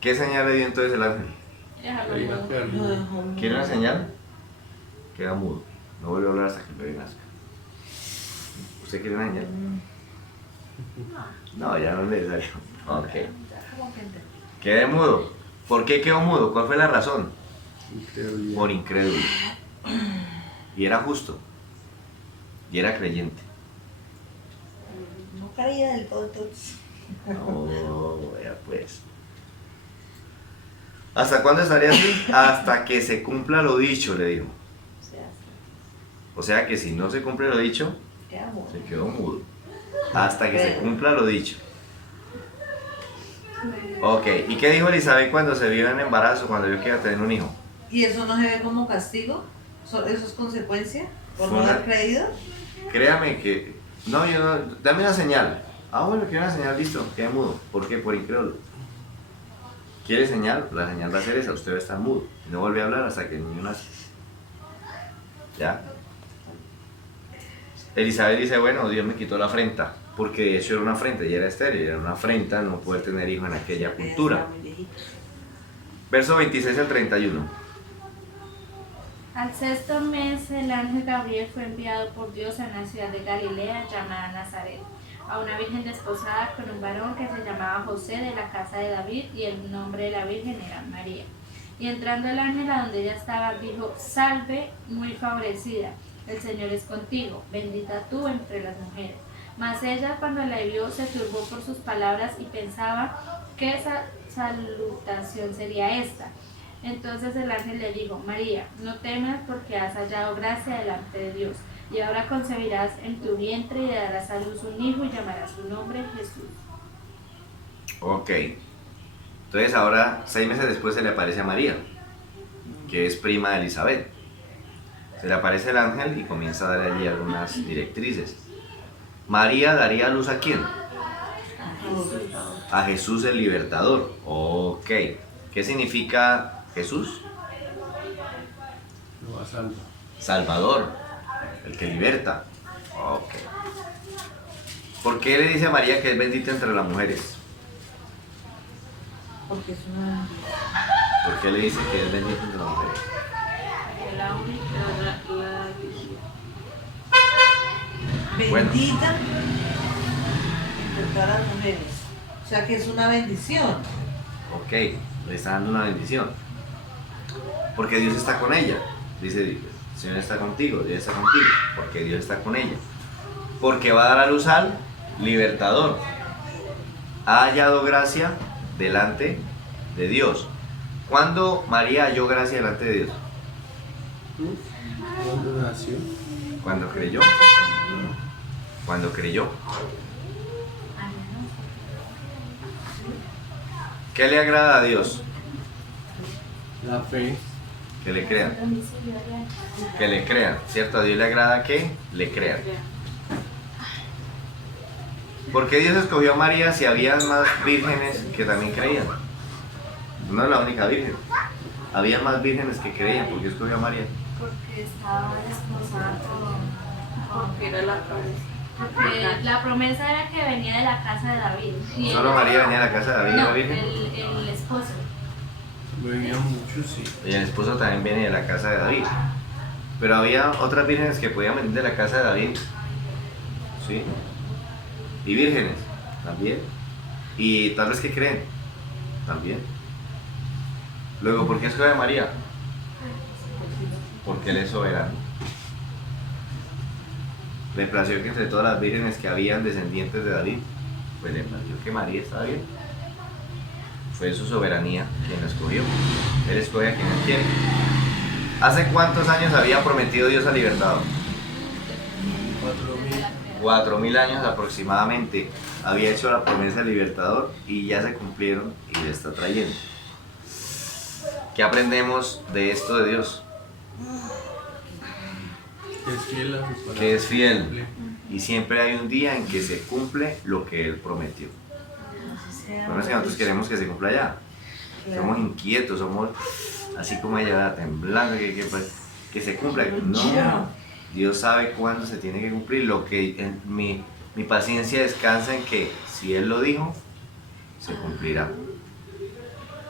¿Qué señal le dio entonces el ángel? Déjalo Ahí mudo. va a quedar Lo mudo. dejó mudo. ¿Quiere una señal? Queda mudo. No vuelve a hablar hasta que el bebé nazca. ¿Usted quiere una señal? No, ya no es necesario. Ok. Ya como que entendí. Quede mudo. ¿Por qué quedó mudo? ¿Cuál fue la razón? Incredulidad. Por incrédulo. Y era justo. Y era creyente. No caía del todo entonces. No, vea pues. ¿Hasta cuándo estaría así? Hasta que se cumpla lo dicho, le dijo. O sea, O sea que si no se cumple lo dicho, qué amor. se quedó mudo. Hasta que se cumpla lo dicho. Ok, ¿y qué dijo Elizabeth cuando se vio en embarazo, cuando vio que iba a tener un hijo? ¿Y eso no se ve como castigo? ¿Eso es consecuencia? ¿Por no Fue una- haber creído? Créame que... No, yo no... Dame una señal. Ah, bueno, quiero una señal, listo, quede mudo. ¿Por qué? Por incrédulo. ¿Quiere señal? La señal va a ser esa, usted va a estar mudo. Y no vuelve a hablar hasta que el niño nace. ¿Ya? Elizabeth dice, bueno, Dios me quitó la afrenta, porque eso era una afrenta, y era estéril, era una afrenta no poder tener hijo en aquella cultura. Está muy viejito. Verso 26 al 31. Al 6º mes, el ángel Gabriel fue enviado por Dios a una ciudad de Galilea llamada Nazaret, a una virgen desposada con un varón que se llamaba José de la casa de David, y el nombre de la virgen era María. Y entrando el ángel a donde ella estaba, dijo, salve, muy favorecida, el Señor es contigo, bendita tú entre las mujeres. Mas ella, cuando la vio, se turbó por sus palabras y pensaba qué salutación sería esta. Entonces el ángel le dijo, María, no temas porque has hallado gracia delante de Dios, y ahora concebirás en tu vientre y darás a luz un hijo y llamarás su nombre Jesús. Ok. Entonces ahora, 6 meses después, se le aparece a María, que es prima de Elizabeth. Se le aparece el ángel y comienza a dar allí algunas directrices. María daría a luz ¿a quién? A Jesús el libertador. Ok. ¿Qué significa Jesús? Lo va a salvar. Salvador, el que liberta. Ok. ¿Por qué le dice a María que es bendita entre las mujeres? Porque es una ¿Por qué le dice que es bendita entre las mujeres? La única, Bueno. bendita entre todas las mujeres. O sea que es una bendición. Ok, le está dando una bendición. Porque Dios está con ella. Dice, el Señor está contigo, Dios está contigo. Porque Dios está con ella. Porque va a dar a luz al libertador. Ha hallado gracia delante de Dios. ¿Cuándo María halló gracia delante de Dios? ¿Cuándo nació? Cuando creyó. Cuando creyó. ¿Qué le agrada a Dios? La fe. Que le crean. Que le crean. ¿Cierto? A Dios le agrada que le crean. ¿Por qué Dios escogió a María si había más vírgenes que también creían? No es la única virgen. Había más vírgenes que creían. ¿Por qué escogió a María? Porque estaba desposada con... porque era la promesa. Porque la promesa era que venía de la casa de David. Y Solo él- María venía a la casa de David, No, la virgen. el esposo. Venía mucho, sí. Y el esposo también viene de la casa de David. Pero había otras vírgenes que podían venir de la casa de David. ¿Sí? Y vírgenes también. Y tal vez que creen también. Luego, ¿por qué escoge a María? Porque él es soberano. Le plació que entre todas las vírgenes que habían descendientes de David, pues le pareció que María estaba bien. Fue su soberanía quien lo escogió. Él escoge a quien él quiere. ¿Hace cuántos años había prometido Dios al libertador? 4.000. 4000 años aproximadamente había hecho la promesa del libertador y ya se cumplieron y le está trayendo. ¿Qué aprendemos de esto de Dios? Que es fiel a su palabra. Que es fiel y siempre hay un día en que se cumple lo que él prometió. No es que nosotros queremos que se cumpla ya. Somos inquietos, somos así como ella, temblando, que se cumpla. No, Dios sabe cuándo se tiene que cumplir. Lo que mi paciencia descansa en que si Él lo dijo, se cumplirá.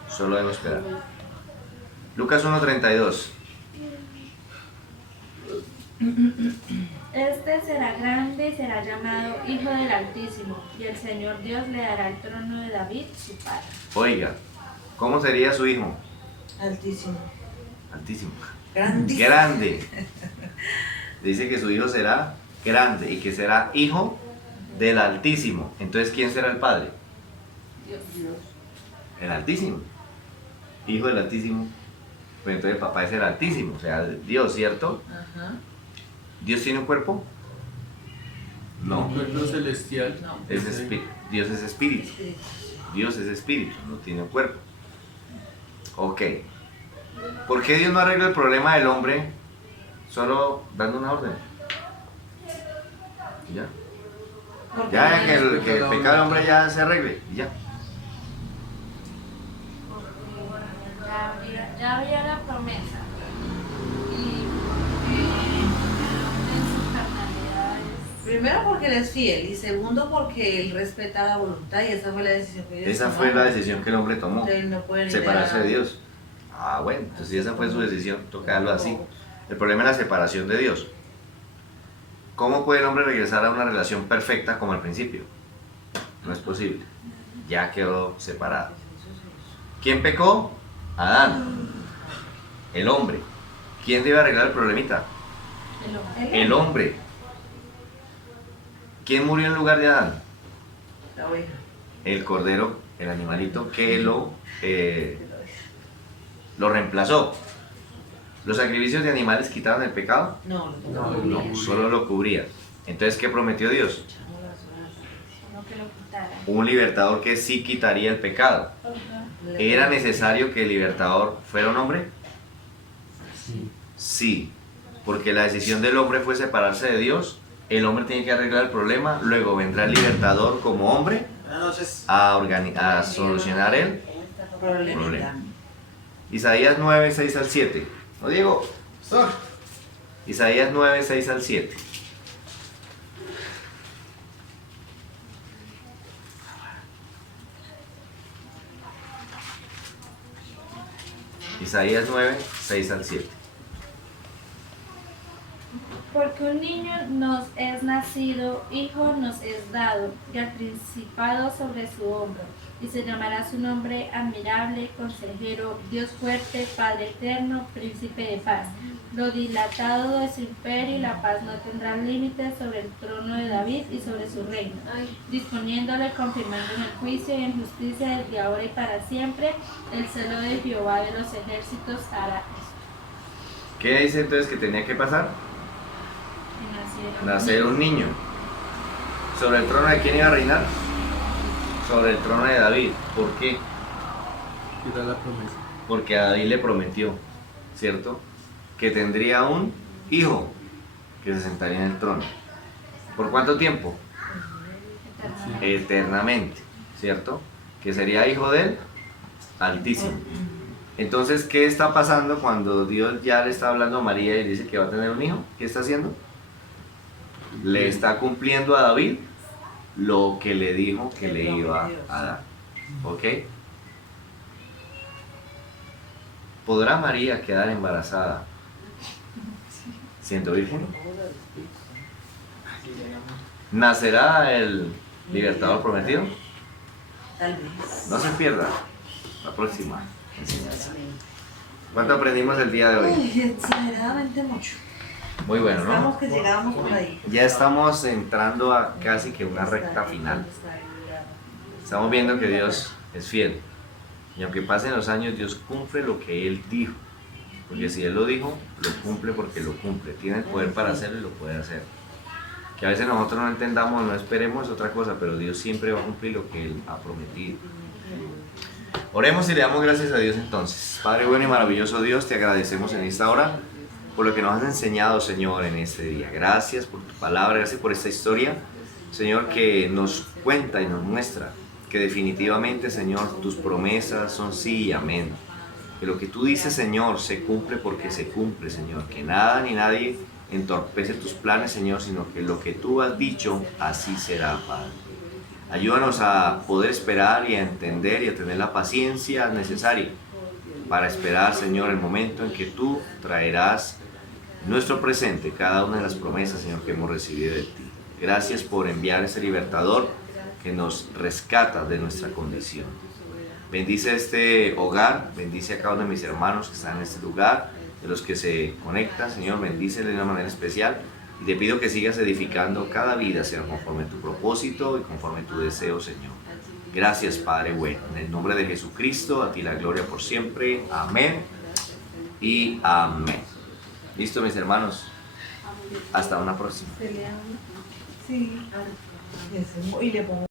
Solo debo esperar. Lucas 1:32. Este será grande y será llamado Hijo del Altísimo, y el Señor Dios le dará el trono de David, su padre. Oiga, ¿cómo sería su hijo? Altísimo. Altísimo. Grandísimo. Grande. Dice que su hijo será grande y que será hijo del Altísimo. Entonces, ¿quién será el padre? Dios. El Altísimo. Hijo del Altísimo. Pues entonces el papá es el Altísimo, o sea, Dios, ¿cierto? Ajá. ¿Dios tiene un cuerpo? No. Un cuerpo celestial. No. Es Dios es espíritu. Sí. Dios es espíritu, no tiene un cuerpo. Ok. ¿Por qué Dios no arregla el problema del hombre solo dando una orden? Y ya. Porque Ya que el pecado del hombre ya se arregle. Y ya. Ya había la promesa. Y en su carnalidad es... Primero porque él es fiel y segundo porque él respeta la voluntad y esa fue la decisión que Dios Esa tomó. fue la decisión que el hombre tomó. Entonces, no pueden ir Separarse a- de Dios. Ah, bueno, entonces si esa fue su decisión, toca darlo así. El problema es la separación de Dios. ¿Cómo puede el hombre regresar a una relación perfecta como al principio? No es posible. Ya quedó separado. ¿Quién pecó? Adán. El hombre. ¿Quién debe arreglar el problemita? El hombre. ¿Quién murió en lugar de Adán? La oveja. El cordero, el animalito que lo reemplazó. ¿Los sacrificios de animales quitaron el pecado? No, No, No, solo lo cubrían. Entonces, ¿qué prometió Dios? Solo que lo quitara. Un libertador que sí quitaría el pecado. ¿Era necesario que el libertador fuera un hombre? Sí. Sí, porque la decisión del hombre fue separarse de Dios. El hombre tiene que arreglar el problema, luego vendrá el libertador como hombre a solucionar el problema. Isaías 9, 6 al 7. ¿No, Diego? Isaías 9, 6 al 7. Isaías 9, 6 al 7. Porque un niño nos es nacido, hijo nos es dado, y el principado sobre su hombro, y se llamará su nombre admirable, consejero, Dios fuerte, Padre eterno, príncipe de paz. Lo dilatado de su imperio y la paz no tendrán límites sobre el trono de David y sobre su reino, disponiéndole, confirmando en el juicio y en justicia desde ahora y para siempre. El celo de Jehová de los ejércitos hará esto. ¿Qué dice entonces que tenía que pasar? Que Nacer un niño. ¿Sobre el trono de quién iba a reinar? Sobre el trono de David. ¿Por qué? Era la promesa. Porque a David le prometió, ¿cierto? Que tendría un hijo que se sentaría en el trono. ¿Por cuánto tiempo? Eternamente, ¿cierto? Que sería hijo del Altísimo. Entonces, ¿qué está pasando cuando Dios ya le está hablando a María y dice que va a tener un hijo? ¿Qué está haciendo? Le está cumpliendo a David lo que le dijo que le iba a dar. ¿Ok? ¿Podrá María quedar embarazada siendo virgen? ¿Nacerá el libertador prometido? Tal vez. No se pierda la próxima enseñanza. ¿Cuánto aprendimos el día de hoy? Uy, exageradamente mucho. Muy bueno, ¿no? Estamos que llegábamos por ahí. Ya estamos entrando a casi que una recta final. Estamos viendo que Dios es fiel. Y aunque pasen los años, Dios cumple lo que Él dijo. Porque si Él lo dijo, lo cumple porque lo cumple. Tiene el poder para hacerlo y lo puede hacer. Que a veces nosotros no entendamos, no esperemos otra cosa, pero Dios siempre va a cumplir lo que Él ha prometido. Oremos y le damos gracias a Dios entonces. Padre bueno y maravilloso Dios, te agradecemos en esta hora por lo que nos has enseñado, Señor, en este día. Gracias por tu palabra, gracias por esta historia, Señor, que nos cuenta y nos muestra que definitivamente, Señor, tus promesas son sí y amén. Que lo que tú dices, Señor, se cumple porque se cumple, Señor. Que nada ni nadie entorpece tus planes, Señor, sino que lo que tú has dicho, así será, Padre. Ayúdanos a poder esperar y a entender y a tener la paciencia necesaria para esperar, Señor, el momento en que tú traerás en nuestro presente cada una de las promesas, Señor, que hemos recibido de ti. Gracias por enviar ese libertador que nos rescata de nuestra condición. Bendice este hogar, bendice a cada uno de mis hermanos que están en este lugar, de los que se conectan, Señor, bendíceles de una manera especial. Y te pido que sigas edificando cada vida, Señor, conforme a tu propósito y conforme a tu deseo, Señor. Gracias, Padre bueno. En el nombre de Jesucristo, a ti la gloria por siempre. Amén y amén. ¿Listo, mis hermanos? Hasta una próxima. Sí. Y le pongo